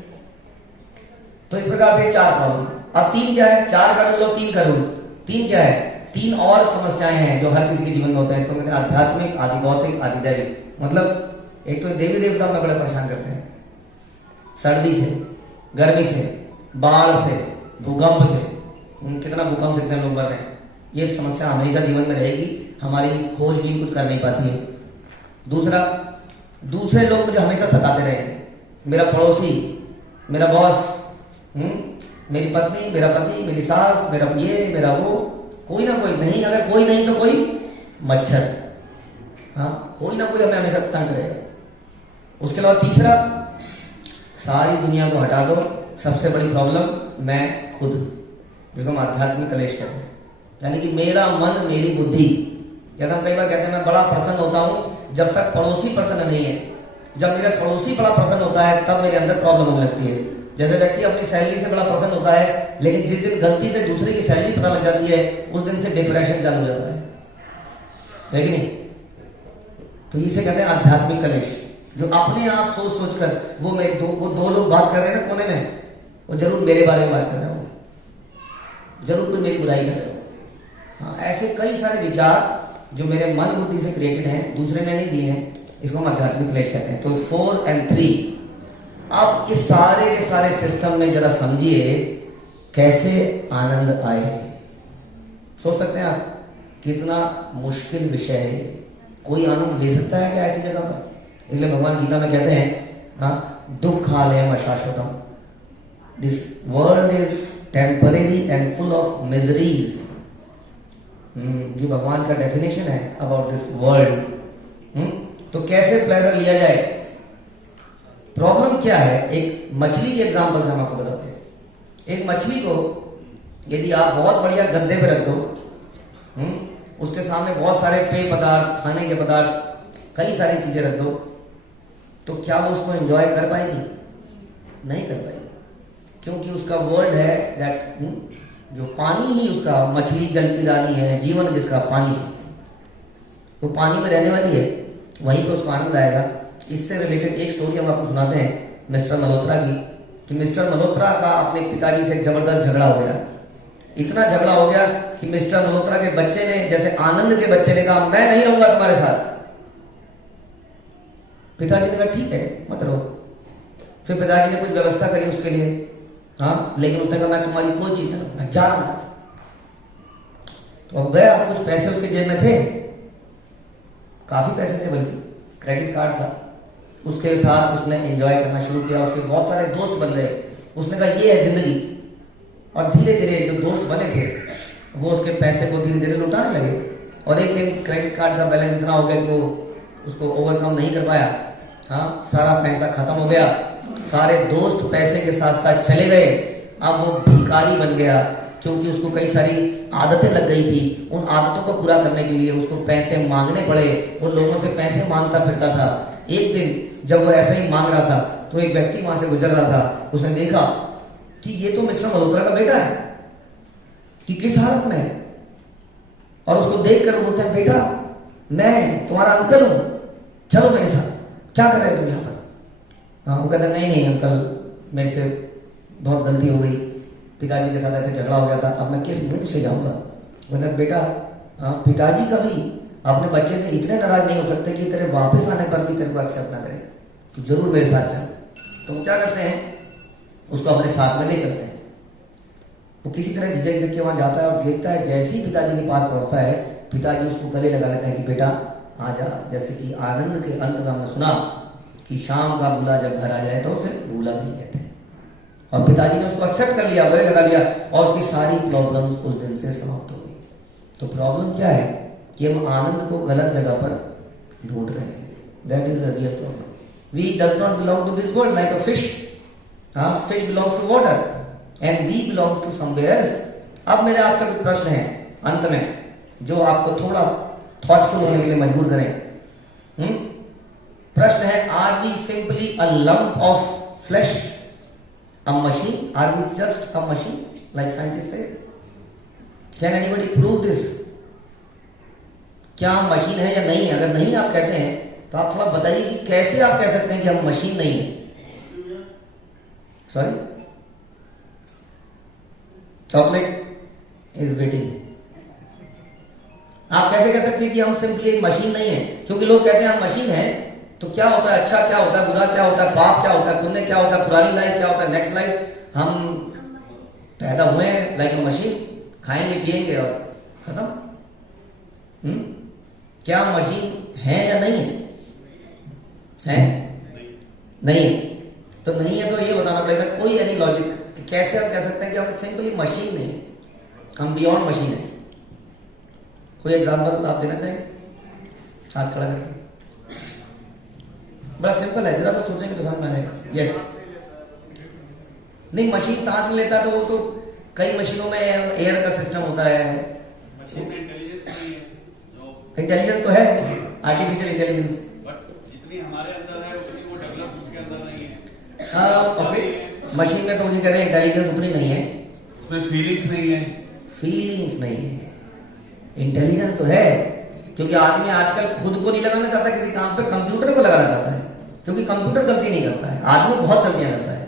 तो इस प्रकार से 4 प्रॉब्लम। अब 3 क्या है? 4 का रूल और 3 का रूल। 3 क्या है? 3 और समस्याएं हैं जो हर किसी के जीवन में होता है। इसको कहते हैं आध्यात्मिक, आदि भौतिक, आदि दैविक। मतलब एक तो देवी देवता हमें बड़े परेशान करते हैं, सर्दी से, गर्मी से, बाढ़ से, भूकंप से। कितना भूकंप, कितने लोग मर रहे हैं, ये समस्या हमेशा जीवन में रहेगी। हमारी खोज भी कुछ कर नहीं पाती है। दूसरा, दूसरे लोग मुझे हमेशा सताते रहेंगे। मेरा पड़ोसी, मेरा बॉस, मेरी पत्नी, मेरा पति, मेरी सास, मेरा ये, मेरा वो, कोई ना कोई, नहीं अगर कोई नहीं तो कोई मच्छर, कोई ना कोई हमें हमेशा तंग करेगा। उसके अलावा तीसरा, सारी दुनिया को हटा दो, सबसे बड़ी प्रॉब्लम मैं खुद, जिसको हम आध्यात्मिक कलेश कहते हैं। यानी कि मेरा मन, मेरी बुद्धि। जैसा हम कई बार कहते हैं मैं बड़ा प्रसन्न होता हूं जब तक पड़ोसी प्रसन्न नहीं है। जब मेरा पड़ोसी बड़ा प्रसन्न होता है तब मेरे अंदर प्रॉब्लम होने लगती है। जैसे व्यक्ति अपनी सैलरी से बड़ा प्रसन्न होता है, लेकिन जिस दिन गलती से दूसरे की सैलरी पता लग जाती है उस दिन से डिप्रेशन चालू हो जाता है कि नहीं? तो इसे कहते हैं आध्यात्मिक कलेश। जो अपने आप सोच सोच कर वो दो लोग बात कर रहे हैं ना कोने में, वो जरूर मेरे बारे में बात कर रहे हो, जरूर कोई मेरी बुराई कर रहे हो। ऐसे कई सारे विचार जो मेरे मन बुद्धि से क्रिएटेड हैं, दूसरे ने नहीं दिए हैं, इसको हम आध्यात्मिक क्लेश कहते हैं। तो 4 and 3। अब इस सारे के सारे सिस्टम में जरा समझिए कैसे आनंद आए। सोच सकते हैं आप कितना मुश्किल विषय है। कोई आनंद ले सकता है क्या ऐसी जगह पर? इसलिए भगवान गीता में कहते हैं दुखालयम अशाश्वतम, this world is temporary and full of miseries. ये भगवान का डेफिनेशन है अबाउट दिस वर्ल्ड। तो कैसे प्लेजर लिया जाए? प्रॉब्लम क्या है? एक मछली के एग्जांपल से हम आपको बताते हैं। एक मछली को यदि आप बहुत बढ़िया गद्दे पे रख दो, उसके सामने बहुत सारे पेय पदार्थ, खाने के पदार्थ, कई सारी चीजें रख दो, तो क्या वो उसको एंजॉय कर पाएगी? नहीं कर पाएगी, क्योंकि उसका वर्ल्ड है दैट जो पानी ही उसका, मछली जल की रानी है, जीवन जिसका पानी है, तो पानी में रहने वाली है, वहीं पे उसको आनंद आएगा। इससे रिलेटेड एक स्टोरी हम आपको सुनाते हैं मिस्टर मल्होत्रा की, कि मिस्टर मल्होत्रा का अपने पिताजी से एक जबरदस्त झगड़ा हो गया। इतना झगड़ा हो गया कि मिस्टर मल्होत्रा के बच्चे ने, जैसे आनंद के बच्चे ने कहा, मैं नहीं रहूंगा तुम्हारे साथ। पिताजी ने कहा ठीक है मत रहो। फिर पिताजी ने कुछ व्यवस्था करी उसके लिए, हाँ, लेकिन उसने कहा मैं तुम्हारी कोई चीज नहीं, मैं जा रहा हूं। तो अब गया, कुछ पैसे उसके जेब में थे, काफी पैसे थे, बल्कि क्रेडिट कार्ड था। उसके साथ उसने एंजॉय करना शुरू किया, उसके बहुत सारे दोस्त बन गए। उसने कहा ये है जिंदगी, और धीरे धीरे जो दोस्त बने थे वो उसके पैसे को धीरे धीरे लुटाने लगे। और एक दिन क्रेडिट कार्ड का बैलेंस इतना हो गया कि वो उसको ओवरकम नहीं कर पाया, हाँ, सारा पैसा खत्म हो गया, सारे दोस्त पैसे के साथ साथ चले गए। अब वो भिखारी बन गया, क्योंकि उसको कई सारी आदतें लग गई थी। उन आदतों को पूरा करने के लिए उसको पैसे मांगने पड़े, वो लोगों से पैसे मांगता फिरता था। एक दिन जब वो ऐसा ही मांग रहा था, तो एक व्यक्ति वहां से गुजर रहा था। उसने देखा कि ये तो मिस्टर मल्होत्रा का बेटा है, कि किस हालत में है, और उसको देख कर बोलता है, बेटा मैं तुम्हारा अंकल हूं, चलो मेरे साथ। क्या कर रहे हो तुम यहाँ पर? हाँ, वो कहता नहीं नहीं अंकल, मेरे से बहुत गलती हो गई, पिताजी के साथ ऐसे झगड़ा हो गया था, अब मैं किस मुंह से जाऊंगा? मतलब बेटा, पिताजी कभी अपने बच्चे से इतने नाराज नहीं हो सकते कि तेरे वापस आने पर भी तेरे को एक्सेप्ट ना करे, तो जरूर मेरे साथ चल। तो वो क्या करते हैं, उसको अपने साथ में ले चलते हैं। वो किसी तरह झिझक झिझक के वहां जाता है और देखता है, जैसे ही पिताजी के पास पहुंचता है, पिताजी उसको गले लगा लेते हैं कि बेटा आ जा। जैसे कि आनंद के अंत में हमने सुना कि शाम का भूला जब घर आ जाए तो उसे भूला नहीं कहते, और पिताजी ने उसको एक्सेप्ट कर लिया, गले लगा लिया, और उसकी सारी प्रॉब्लम्स उस दिन से समाप्त हो गई। तो प्रॉब्लम क्या है कि हम आनंद को गलत जगह पर ढूंढ रहे हैं। That is the real problem. We does not belong to this world like a fish. Fish belongs to water and we belongs to somewhere else. अब मेरे आपसे कुछ प्रश्न है अंत में, जो आपको थोड़ा थॉटफुल होने के लिए मजबूर करें। प्रश्न है, are we simply a lump of flesh, a machine? Are we just a machine, like scientists say? Can anybody prove this? क्या हम मशीन है या नहीं है? अगर नहीं आप कहते हैं तो आप थोड़ा बताइए कि कैसे आप कह सकते हैं कि हम मशीन नहीं है। Sorry, chocolate is waiting. आप कैसे कह सकते हैं कि हम सिंपली एक मशीन नहीं है? क्योंकि लोग कहते हैं हम मशीन है, तो क्या होता है अच्छा, क्या होता है बुरा, क्या होता है पाप, क्या होता है पुण्य, क्या होता है पुरानी लाइफ, क्या होता है नेक्स्ट लाइफ? हम पैदा हुए हैं लाइक अ मशीन, खाएंगे पिएंगे और खत्म। क्या हम मशीन है या नहीं है? है? नहीं है। तो नहीं है तो ये बताना पड़ेगा कोई एनी लॉजिक कि कैसे हम कह सकते हैं कि हम सिंपली मशीन नहीं है, हम बियॉन्ड मशीन है। कोई एग्जाम्पल आप देना चाहेंगे? हाथ खड़ा करके। बड़ा सिंपल है, जरा सा सोचेंगे तो समझ में आएगा। यस, नहीं, मशीन सांस लेता तो वो तो कई मशीनों में एयर का सिस्टम होता है। मशीन में इंटेलिजेंस नहीं है, इंटेलिजेंस तो है, आर्टिफिशियल इंटेलिजेंस, बट जितनी हमारे अंदर है उतनी वो डेवलप उसके अंदर नहीं है। हाँ ओके, मशीन में तो मुझे कह रहे हैं इंटेलिजेंस उतनी नहीं है, उसमें फीलिंग्स नहीं है। फीलिंग्स नहीं है, इंटेलिजेंस तो है। क्योंकि आदमी आजकल खुद को नहीं लगाना चाहता किसी काम पे, कंप्यूटर को लगाना चाहता है, क्योंकि कंप्यूटर गलती नहीं करता है, आदमी बहुत गलतियां करता है,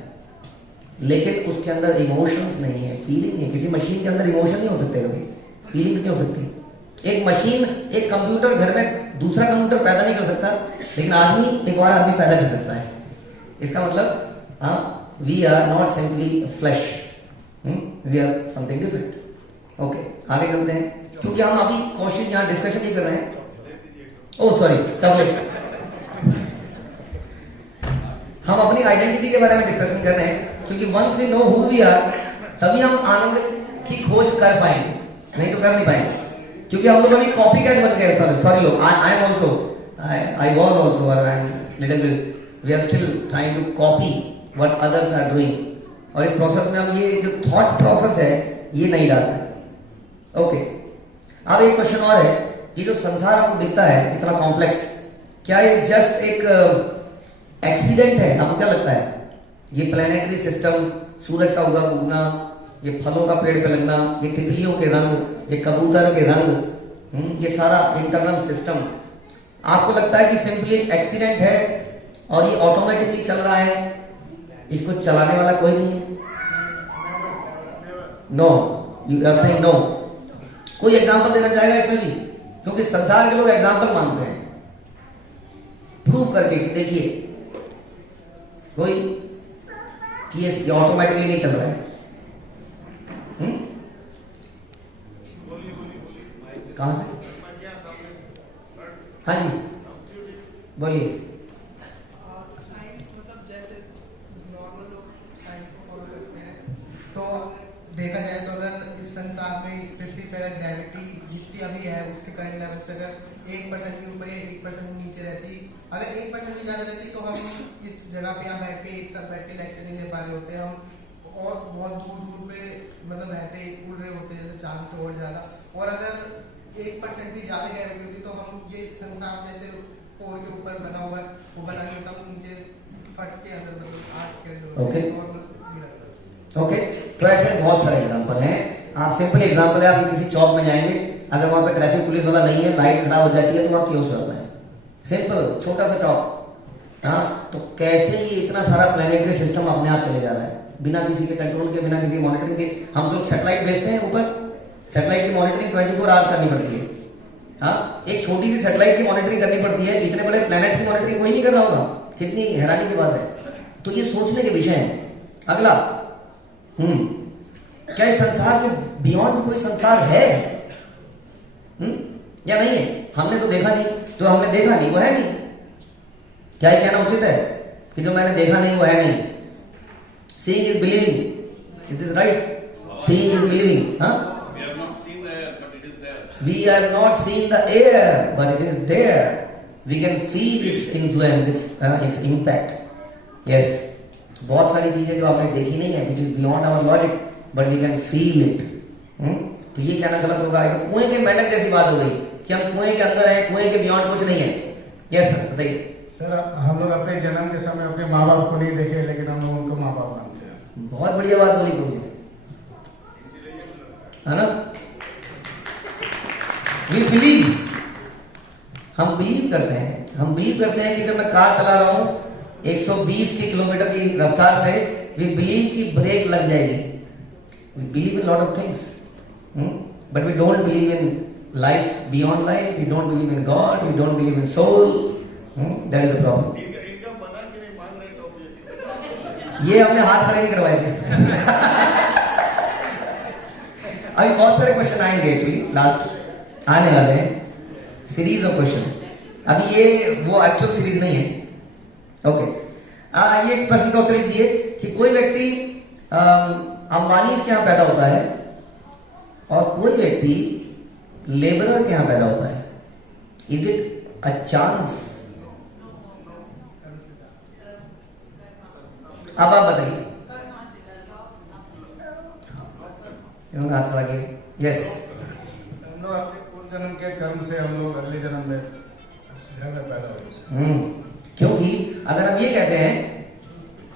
लेकिन उसके अंदर इमोशंस नहीं है, फीलिंग है। किसी मशीन के अंदर इमोशन नहीं हो सकते, कभी फीलिंग्स नहीं हो सकती। एक मशीन, एक कंप्यूटर घर में दूसरा कंप्यूटर पैदा नहीं कर सकता, लेकिन आदमी एक और आदमी पैदा कर सकता है। इसका मतलब हाँ, we are not simply flesh, we are something different. Okay, आगे चलते हैं, क्योंकि हम अभी क्वेश्चन यहाँ डिस्कशन नहीं कर रहे हैं। Oh sorry, chocolate. हम अपनी आइडेंटिटी के बारे में डिस्कशन कर रहे हैं, क्योंकि once we know who we are, तभी हम आनंद की खोज कर पाएंगे, नहीं तो कर नहीं पाएंगे। क्योंकि हम लोग अभी कॉपी कैट बन गए। सॉरी लोग, I am also I was also, and little bit, we are still trying to copy what others are doing. और इस प्रोसेस में हम ये जो थॉट प्रोसेस है ये नहीं डाल रहे. ओके, अब एक क्वेश्चन और है कि जो संसार आपको दिखता है इतना कॉम्प्लेक्स, क्या ये जस्ट एक एक्सीडेंट है? आपको क्या लगता है? ये प्लैनेटरी सिस्टम, सूरज का उगना, ये फलों का पेड़ पे लगना, ये तितलियों के रंग, ये कबूतर के रंग, ये सारा इंटरनल सिस्टम, आपको लगता है कि सिंपली एक एक्सीडेंट है और ये ऑटोमेटिकली चल रहा है, इसको चलाने वाला कोई नहीं है? No, you are saying no. कोई एग्जांपल देना चाहेगा इसमें भी? क्योंकि संसार के लोग एग्जांपल मांगते हैं, प्रूव करके कि देखिए कोई कि ये ऑटोमेटिकली नहीं चल रहा है. कहां से? हाँ जी बोलिए. साइंस मतलब जैसे नॉर्मल लोग साइंस को फॉलो करते हैं, तो देखा जाए तो अगर इस संसार में पृथ्वी पर ग्रेविटी जितनी अभी है उसके करंट लेवल से अगर 1% के ऊपर या 1% नीचे रहती, अगर 1% भी ज्यादा रहती तो हम इस जगह पे यहाँ बैठ के एक साथ बैठ के लेक्चर नहीं ले पा रहे होते, हम और बहुत दूर दूर पे मतलब रहते उड़ रहे होते जैसे चांद से और ज्यादा. और अगर 1% भी ज्यादा ग्रेविटी होती तो हम ये संसार जैसे पोर के ऊपर बना हुआ वो बना के तब नीचे फट के अंदर मतलब आग के अंदर. ओके ओके, तो ऐसे बहुत सारे एग्जांपल हैं. आप सिंपल एग्जांपल है, आप किसी चौक में जाएंगे, अगर वहां पे ट्रैफिक पुलिस वाला नहीं है, लाइट खराब हो जाती है तो वहां केओस होता है. सिंपल छोटा सा चौक. हाँ, तो कैसे ये इतना सारा प्लैनेटरी सिस्टम अपने आप चले जा रहा है बिना किसी के कंट्रोल के, बिना किसी मॉनिटरिंग के. हम लोग सैटेलाइट भेजते हैं ऊपर, सैटेलाइट की मॉनिटरिंग 24 आवर्स करनी पड़ती है. हाँ, एक छोटी सी सैटेलाइट की मॉनिटरिंग करनी पड़ती है, इतने बड़े प्लैनेट्स की मॉनिटरिंग कोई नहीं कर रहा होगा. कितनी हैरानी की बात है. तो ये सोचने के विषय है. अगला, क्या इस संसार के बियॉन्ड कोई संसार है या नहीं है? हमने तो देखा नहीं, तो हमने देखा नहीं वो है नहीं. क्या ये कहना उचित है कि जो मैंने देखा नहीं वो है नहीं? Seeing is believing. It is right. Seeing is believing. Huh? We have not seen the air, but it is there. We have not seen the air, but it is there. We can feel its influence, its impact. Yes. बहुत सारी चीजें जो आपने देखी नहीं है, which is beyond our logic, but we can feel it. तो ये कहना गलत होगा. तो कुएं के मेंढक जैसी बात हो गई कि हम कुएं के अंदर हैं, कुएं के बियॉन्ड कुछ नहीं है. यस सर, बताइए. सर, हम लोग अपने जन्म के समय अपने माँ बाप को नहीं देखे, लेकिन हम लोग उनको माँ बाप मानते हैं. बहुत बढ़िया बात बोली बोलिए, है ना? वी बिलीव, हम बिलीव करते हैं. हम बिलीव करते हैं कि जब मैं कार चला रहा हूं 120 किलोमीटर की रफ्तार से, वी बिलीव कि ब्रेक लग जाएगी. We believe in lot of things, but we don't believe in life beyond life. We don't believe in God. We don't believe in soul. That is the problem. ये हमने हाथ खड़े नहीं करवाए थे. अभी बहुत सारे क्वेश्चन आएंगे, एक्चुअली लास्ट आने वाले हैं, सीरीज ऑफ क्वेश्चन. अभी ये वो एक्चुअल सीरीज नहीं है. ओके, ये प्रश्न का उत्तर दीजिए कि कोई व्यक्ति अंबानी के यहां पैदा होता है और कोई व्यक्ति लेबरर के यहां पैदा होता है. Is it a chance? अब आप बताइए. हाथ खड़ा किए. यस. हम लोग अपने पूर्व जन्म के कर्म से हम लोग अगले जन्म में घर में पैदा हुए. क्योंकि अगर हम ये कहते हैं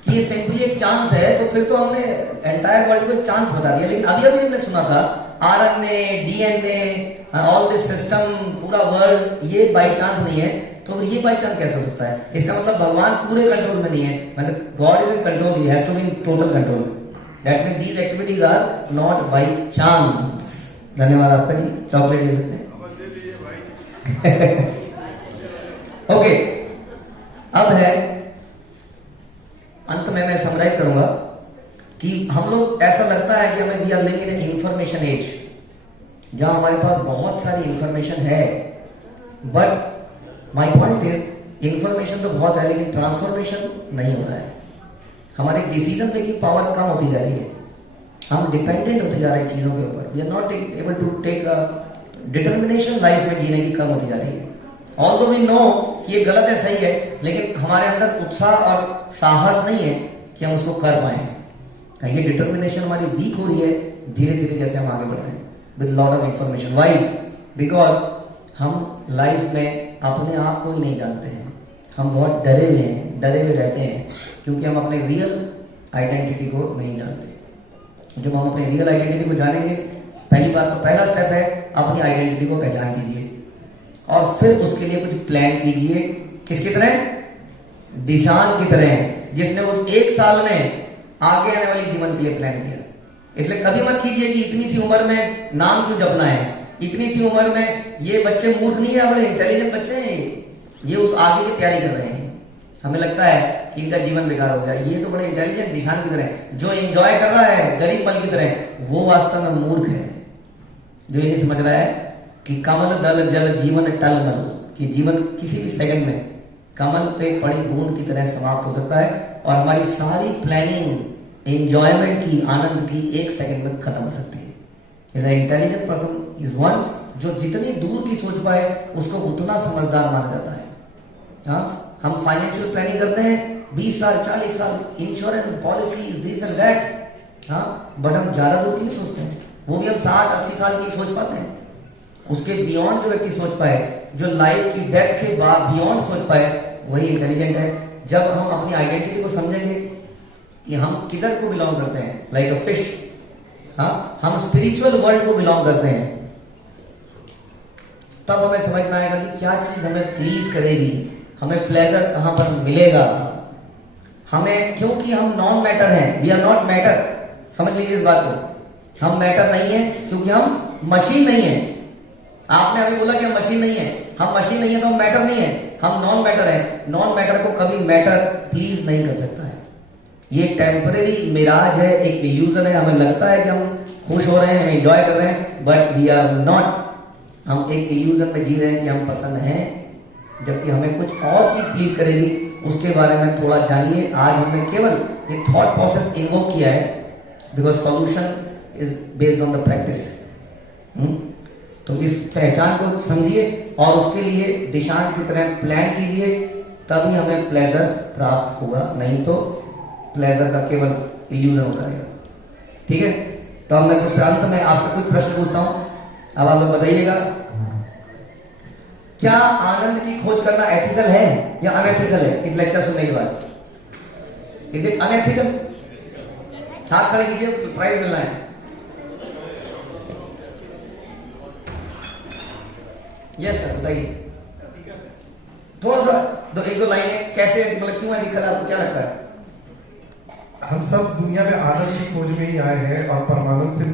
कि ये सिंपली एक चांस है, तो फिर तो हमने एंटायर वर्ल्ड को एक चांस बता दिया. लेकिन अभी हमने सुना था RNA, DNA, all this system, पूरा वर्ल्ड ये बाई चांस नहीं है. तो फिर ये बाई चांस कैसे हो सकता है? इसका मतलब भगवान पूरे कंट्रोल में नहीं है. मतलब God is in control, he has to be in total control. That mean these activities are not by chance. धन्यवाद आपका जी. चॉकलेट ले सकते हैं. ओके, अब है अंत में मैं समराइज करूंगा कि हम लोग, ऐसा लगता है कि हमें we are living in information age, जहां हमारे पास बहुत सारी इंफॉर्मेशन है. But my point is, information तो बहुत है लेकिन ट्रांसफॉर्मेशन नहीं हो रहा है. हमारी डिसीजन मेकिंग पावर कम होती जा रही है. हम डिपेंडेंट होते जा रहे हैं चीजों के ऊपर. We are not able to take a determination life में जीने की कम होती जा रही है. ऑल्दो वी नो कि ये गलत है, सही है, लेकिन हमारे अंदर उत्साह और साहस नहीं है कि हम उसको कर पाए। ये डिटर्मिनेशन हमारी वीक हो रही है धीरे धीरे जैसे हम आगे बढ़ रहे हैं with lot of information. Why? Because हम लाइफ में अपने आप को ही नहीं जानते हैं। हम बहुत डरे हुए हैं, डरे हुए रहते हैं, क्योंकि हम अपने रियल आइडेंटिटी को नहीं जानते। जब हम अपने रियल आइडेंटिटी को जानेंगे, पहली बात तो पहला स्टेप है अपनी आइडेंटिटी को पहचान कीजिए और फिर उसके लिए कुछ प्लान कीजिए। किसकी तरह? दिशान की तरह, जिसने उस 1 साल में आगे आने वाली जीवन के लिए प्लान किया। इसलिए कभी मत कीजिए कि इतनी सी उम्र में नाम क्यों जपना है, इतनी सी उम्र में ये बच्चे मूर्ख नहीं है, बड़े इंटेलिजेंट बच्चे हैं, ये उस आगे की तैयारी कर रहे हैं। हमें लगता है कि इनका जीवन बेकार हो गया, ये तो बड़े इंटेलिजेंट निशान की तरह, जो एंजॉय कर रहा है गरीब पल की तरह, वो वास्तव में मूर्ख है, जो ये नहीं समझ रहा है कि कमल दल जल जीवन टलमल, कि जीवन किसी भी सेकंड में कमल पे पड़ी बूंद की तरह समाप्त हो सकता है और हमारी सारी प्लानिंग एंजॉयमेंट की, आनंद की 1 सेकंड में खत्म हो सकती है। इंटेलिजेंट पर्सन इज वन जो जितनी दूर की सोच पाए उसको उतना समझदार माना जाता है। हाँ, हम फाइनेंशियल प्लानिंग करते हैं 20 साल 40 साल, insurance policy this and that, हाँ, बट हम ज्यादा दूर की नहीं सोचते हैं। वो भी हम 60-80 साल की सोच पाते हैं। उसके बियॉन्ड जो व्यक्ति सोच पाए, जो लाइफ की डेथ के बाद बियॉन्ड सोच पाए, वही इंटेलिजेंट है। जब हम अपनी आइडेंटिटी को समझेंगे कि हम किधर को बिलोंग करते हैं, लाइक अ फिश, हाँ, हम स्पिरिचुअल वर्ल्ड को बिलोंग करते हैं, तब हमें समझ में आएगा कि क्या चीज हमें प्लीज करेगी, हमें प्लेजर कहां पर मिलेगा हमें, क्योंकि हम नॉन मैटर हैं, वी आर नॉट मैटर। समझ लीजिए इस बात को, हम मैटर नहीं है क्योंकि हम मशीन नहीं है। आपने अभी बोला कि हम मशीन नहीं है, हम मशीन नहीं है तो हम मैटर नहीं है, हम नॉन मैटर है। नॉन मैटर को कभी मैटर प्लीज नहीं कर सकता है। ये टेम्परेरी मिराज है, एक इल्यूजन है। हमें लगता है कि हम खुश हो रहे हैं, हम एंजॉय कर रहे हैं, बट वी आर नॉट। हम एक इल्यूजन में जी रहे हैं कि हम प्रसन्न हैं, जबकि हमें कुछ और चीज प्लीज करेगी, उसके बारे में थोड़ा जानिए। आज हमने केवल ये थॉट प्रोसेस इन्वोक किया है, because solution is based on the practice. तो इस पहचान को समझिए और उसके लिए दिशान की तरह प्लान कीजिए, तभी हमें प्लेजर प्राप्त होगा, नहीं तो प्लेजर का केवल इल्यूजन होता रहेगा। ठीक है, तो अब मैं कुछ अंत में आपसे कुछ प्रश्न पूछता हूं, अब आप लोग बताइएगा, क्या आनंद की खोज करना एथिकल है या अनएथिकल है? इस लेक्चर सुनने के बाद इज इट अनएथिकल? हाथ खड़े कीजिए, प्राइज मिलना है। यस सर, बताइए थोड़ा सा, एक दो लाइनें कैसे, मतलब क्यों एथिकल, आपको क्या लगता है? हम सब दुनिया में आनंद की खोज में ही आए हैं और परमानंद से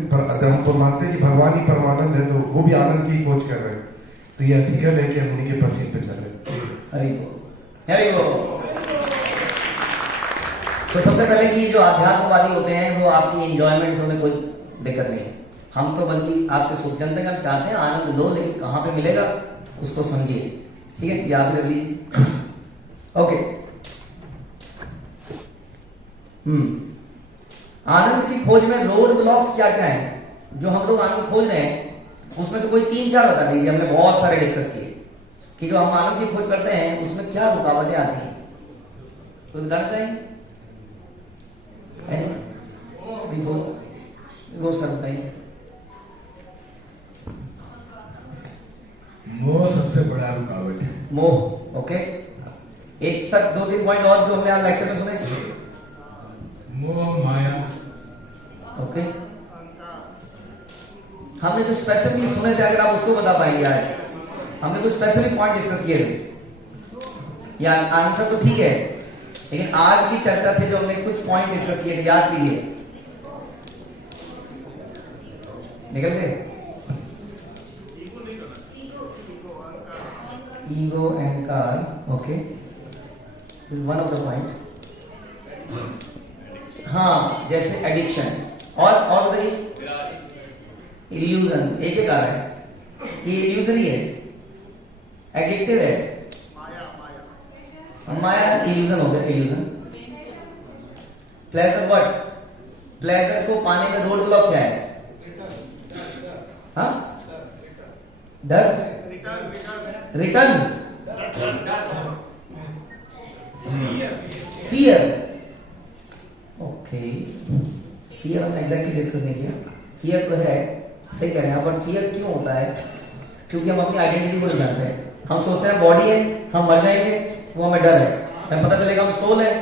हम तो मानते हैं कि भगवान ही परमानंद है, तो वो भी आनंद की खोज कर रहे हैं। तो ये एथिकल है कि हम उन्हीं के पीछे पे चल रहे हैं। हरि बोल, हरि बोल। तो सबसे पहले कि जो आध्यात्मवादी होते हैं वो आपकी एंजॉयमेंट से उन्हें कोई दिक्कत नहीं है। हम तो बल्कि आपके सुख जनते का हम चाहते हैं आनंद लो, लेकिन कहां पे मिलेगा उसको समझिए। ठीक है, याद रख लीजिए। ओके, आनंद की खोज में रोड ब्लॉक्स क्या क्या है जो हम लोग आनंद खोज रहे हैं? उसमें से कोई 3-4 बता दीजिए। हमने बहुत सारे डिस्कस किए कि जो हम आनंद की खोज करते हैं उसमें क्या रुकावटें आती हैं, कोई बताना चाहेंगे? वो सर बताइए। मोह सबसे बड़ा रुकावट है। मोह, ओके। एक सर 2-3 पॉइंट और जो हमने आज लेक्चर में सुने। मोह, माया, ओके। हमने जो स्पेसिफिकली सुने थे, अगर आप उसको बता पाएंगे आज, हमने कुछ स्पेसिफिक पॉइंट डिस्कस किए थे, या आंसर तो ठीक है, लेकिन आज की चर्चा से जो हमने कुछ पॉइंट डिस्कस किए थे, याद कीजिए। निकल गए? ईगो, अहंकार, okay, one of the point. हाँ, जैसे एडिक्शन और इल्यूजन, एक आ रहा है, ये इल्यूजन ही है, एडिक्टिव है। माया इल्यूजन हो गया, इल्यूजन। Pleasure what? प्लेजर को पाने में रोड ब्लॉक क्या है? हाँ, डर, रिटर्न, फियर, ओके, फियर हमने एग्जैक्टली डिस्कस नहीं किया। फियर तो है, सही कह रहे हैं, बट फियर क्यों होता है? क्योंकि हम अपनी आइडेंटिटी को नहीं जानते हैं। हम सोचते हैं बॉडी है, हम मर जाएंगे, वो हमें डर है। हमें पता चलेगा हम सोल है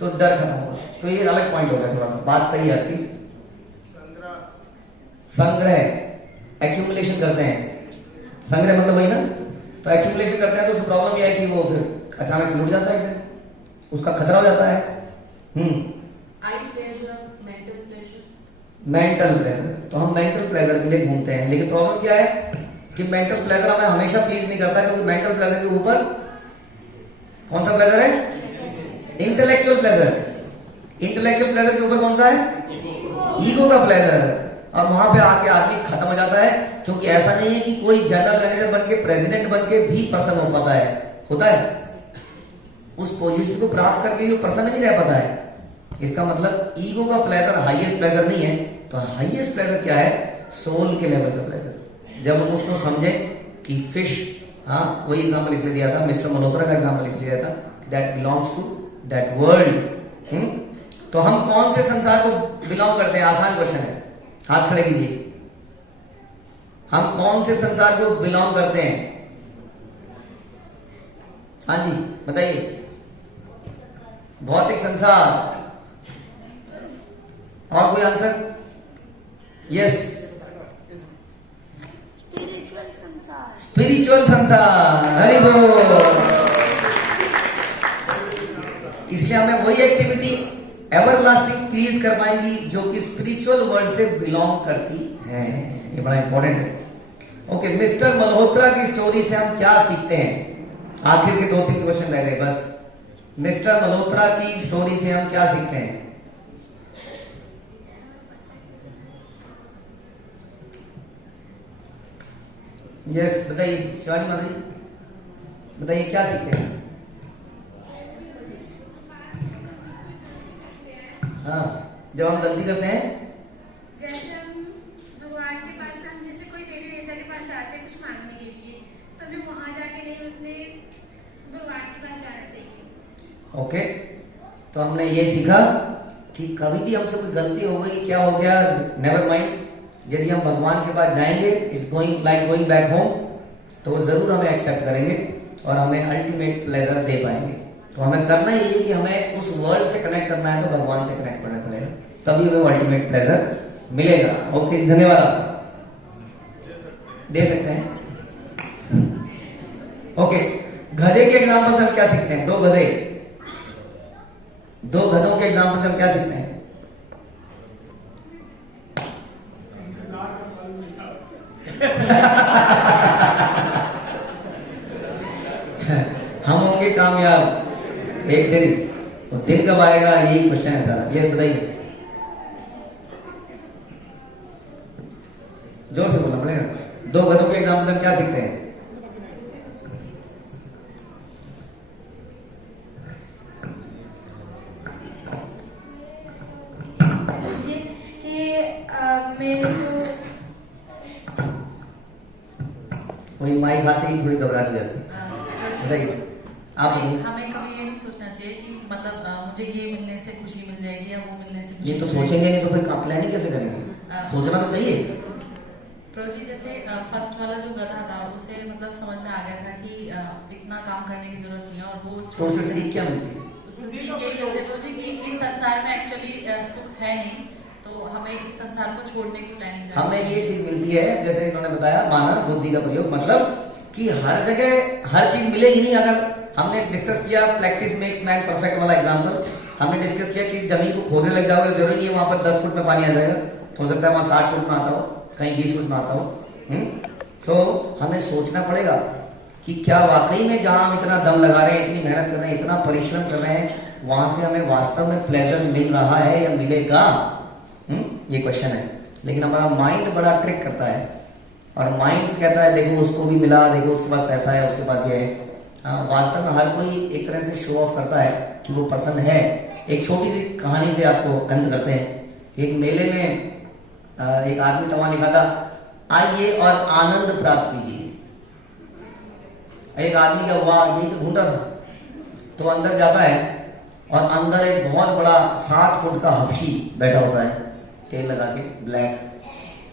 तो डर खत्म होगा। तो ये अलग पॉइंट होगा, थोड़ा सा बात सही है आपकी। संग्रह, एक्यूमुलेशन करते हैं, संग्रह मतलब वही ना, तो एक्यूमुलेशन करते हैं तो उससे प्रॉब्लम यह है कि वो फिर अचानक से लुट जाता है, उसका खतरा हो जाता है। मेंटल प्लेजर, तो हम मेंटल प्लेजर के लिए घूमते हैं, लेकिन प्रॉब्लम क्या है कि मेंटल प्लेजर हमें हमेशा प्लीज नहीं करता, क्योंकि मेंटल प्लेजर के ऊपर कौन सा प्लेजर है? Intellectual pleasure. इंटेलेक्चुअल प्लेजर के ऊपर कौन सा है? ईगो का प्लेजर। और वहां पे आके आदमी खत्म हो जाता है, क्योंकि ऐसा नहीं है कि कोई जनरल मैनेजर बन के, प्रेसिडेंट बन के भी प्रसन्न हो पाता है, होता है। उस पोजीशन को प्राप्त करके भी प्रसन्न नहीं रह पाता है। इसका मतलब ईगो का प्लेजर हाईएस्ट प्लेजर नहीं है। तो हाईएस्ट प्लेजर क्या है? सोल के लेवल का प्लेजर। जब हम उसको समझे कि फिश, हाँ वही एग्जाम्पल इसलिए दिया था, मिस्टर मल्होत्रा का एग्जाम्पल इसलिए दिया था, that belongs to that world. तो हम कौन से संसार को बिलोंग करते हैं? आसान क्वेश्चन है, हाथ खड़े कीजिए। हम कौन से संसार को बिलोंग करते हैं? हाँ जी बताइए। भौतिक संसार। और कोई आंसर? यस, स्पिरिचुअल संसार। हरि बोल। इसलिए हमें वही एक्टिविटी एवरलास्टिंग प्लीज कर पाएंगी जो कि स्पिरिचुअल वर्ल्ड से बिलोंग करती है। ये बड़ा इंपॉर्टेंट है। ओके, मिस्टर मल्होत्रा की स्टोरी से हम क्या सीखते हैं? आखिर के 2-3 क्वेश्चन रह गए बस। मिस्टर मल्होत्रा की स्टोरी से हम क्या सीखते हैं? यस बताइए, शिवाजी माता जी बताइए, क्या सीखते हैं? हाँ, जब हम गलती करते हैं, जैसे हम भगवान के पास, हम जैसे कोई देवी देवता के पास जाते हैं कुछ मांगने के लिए, तो हमें वहां जाके नहीं, अपने भगवान के पास जाना चाहिए। ओके, तो हमने ये सीखा कि कभी भी हमसे कुछ गलती हो गई, क्या हो गया, नेवर माइंड। यदि हम भगवान के पास जाएंगे, is going like going back home, तो वो जरूर हमें एक्सेप्ट करेंगे और हमें अल्टीमेट प्लेजर दे पाएंगे। तो हमें करना ही है कि हमें उस वर्ल्ड से कनेक्ट करना है, तो भगवान से कनेक्ट करना पड़ेगा, तभी हमें वो अल्टीमेट प्लेजर मिलेगा। ओके, धन्यवाद आपका। दे सकते हैं। ओके, गधे के एग्जाम्पल से हम क्या सीखते हैं? 2 गधे, 2 गधों के एग्जाम्पल से हम क्या सीखते हैं? हम होंगे कामयाब एक दिन, वो दिन कब आएगा, यही क्वेश्चन है सारा। ये बताइए, जोर से बोलना पड़ेगा। 2 गधों के एग्जाम्पल हम क्या सीखते हैं? मेरे वही माइक खाते ही थोड़ी घबराहट जाती है। बताइए, आप बताइए। हमें कभी ये नहीं सोचना चाहिए कि मतलब मुझे ये मिलने से खुशी मिल जाएगी या वो मिलने से। ये तो सोचेंगे नहीं तो फिर प्लानिंग कैसे करेंगे? सोचना तो चाहिए। प्रोजी जैसे फर्स्ट वाला जो गधा था, उसे मतलब समझ में आ गया था कि इतना काम करने की जरूरत नहीं है, और वो तो उससे सीख क्या मिलती है? उससे सीख यही मिलती है प्रोजी कि इस संसार में एक्चुअली सुख है नहीं, तो हमें इस संसार को छोड़ने की प्लानिंग। हमें ये सीख मिलती है, जैसे इन्होंने बताया, माना बुद्धि का प्रयोग, मतलब कि हर जगह हर चीज मिलेगी नहीं। अगर हमने डिस्कस किया प्रैक्टिस मेक्स मैन परफेक्ट वाला एग्जांपल, हमने डिस्कस किया कि जमीन को खोदने लग जाओगे, जरूरी नहीं है वहां पर 10 फुट में पानी आ जाएगा, हो सकता है वहां 60 फुट में आता हो, कहीं 20 फुट में आता हो। तो हमें सोचना पड़ेगा कि क्या वाकई में जहां हम इतना दम लगा रहे हैं, इतनी मेहनत कर रहे हैं, इतना परिश्रम कर रहे हैं, वहां से हमें वास्तव में प्लेजर मिल रहा है या मिलेगा? ये क्वेश्चन है। लेकिन हमारा माइंड बड़ा ट्रिक करता है, और माइंड कहता है देखो उसको भी मिला, देखो उसके पास पैसा है, उसके पास ये है। वास्तव में हर कोई एक तरह से शो ऑफ करता है कि वो पसंद है। एक छोटी सी कहानी से आपको अंत करते हैं। एक मेले में एक आदमी तमा लिखा था, आइए और आनंद प्राप्त कीजिए। एक आदमी क्या हुआ, यही तो ढूंढा था, तो अंदर जाता है और अंदर एक बहुत बड़ा 7 फुट का हबशी बैठा होता है, तेल लगा के ब्लैक,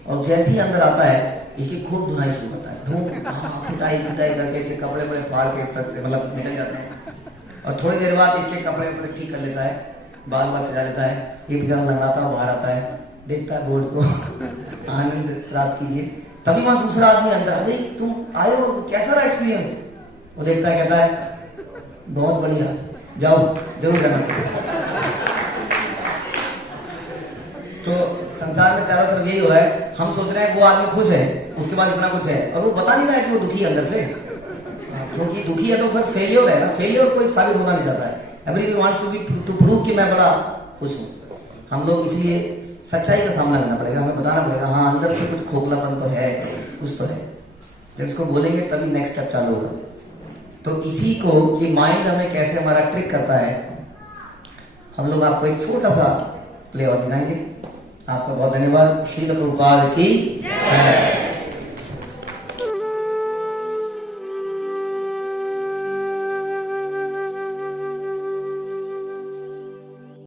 और जैसे ही अंदर आता है इसकी खूब धुनाई शुरू करता है, धूम पिटाई पिटाई करके इसके कपड़े बड़े फाड़ के सर से मतलब निकल जाते हैं, और थोड़ी देर बाद इसके कपड़े वपड़े ठीक कर लेता है, बाल बाल सजा लेता है, ये बेचारा लंगाता बाहर आता है, देखता है बोर्ड को आनंद प्राप्त कीजिए। तभी वहां दूसरा आदमी अंदर, अरे तुम आए हो, कैसा रहा एक्सपीरियंस? वो देखता है, कहता है बहुत बढ़िया, जाओ जरूर जाना। तो संसार में चारों तरफ यही हो रहा है, हम सोच रहे हैं वो आदमी खुश है, उसके बाद इतना कुछ है, और वो बता नहीं रहा है कि वो दुखी है अंदर से, क्योंकि दुखी है तो फिर फेलियर है ना, फेलियर कोई साबित होना नहीं चाहता है। एवरीवन वांट्स टू प्रूव कि मैं बड़ा खुश हूँ। हम लोग इसलिए सच्चाई का सामना करना पड़ेगा, हमें बताना पड़ेगा हाँ अंदर से कुछ खोखलापन तो है, कुछ तो है। जब इसको बोलेंगे तभी नेक्स्ट स्टेप चालू होगा। तो इसी को कि माइंड हमें कैसे हमारा ट्रिक करता है, हम लोग आपको एक छोटा सा प्ले और दिखाएंगे। आपका बहुत धन्यवाद। श्रील प्रभुपाद की जय।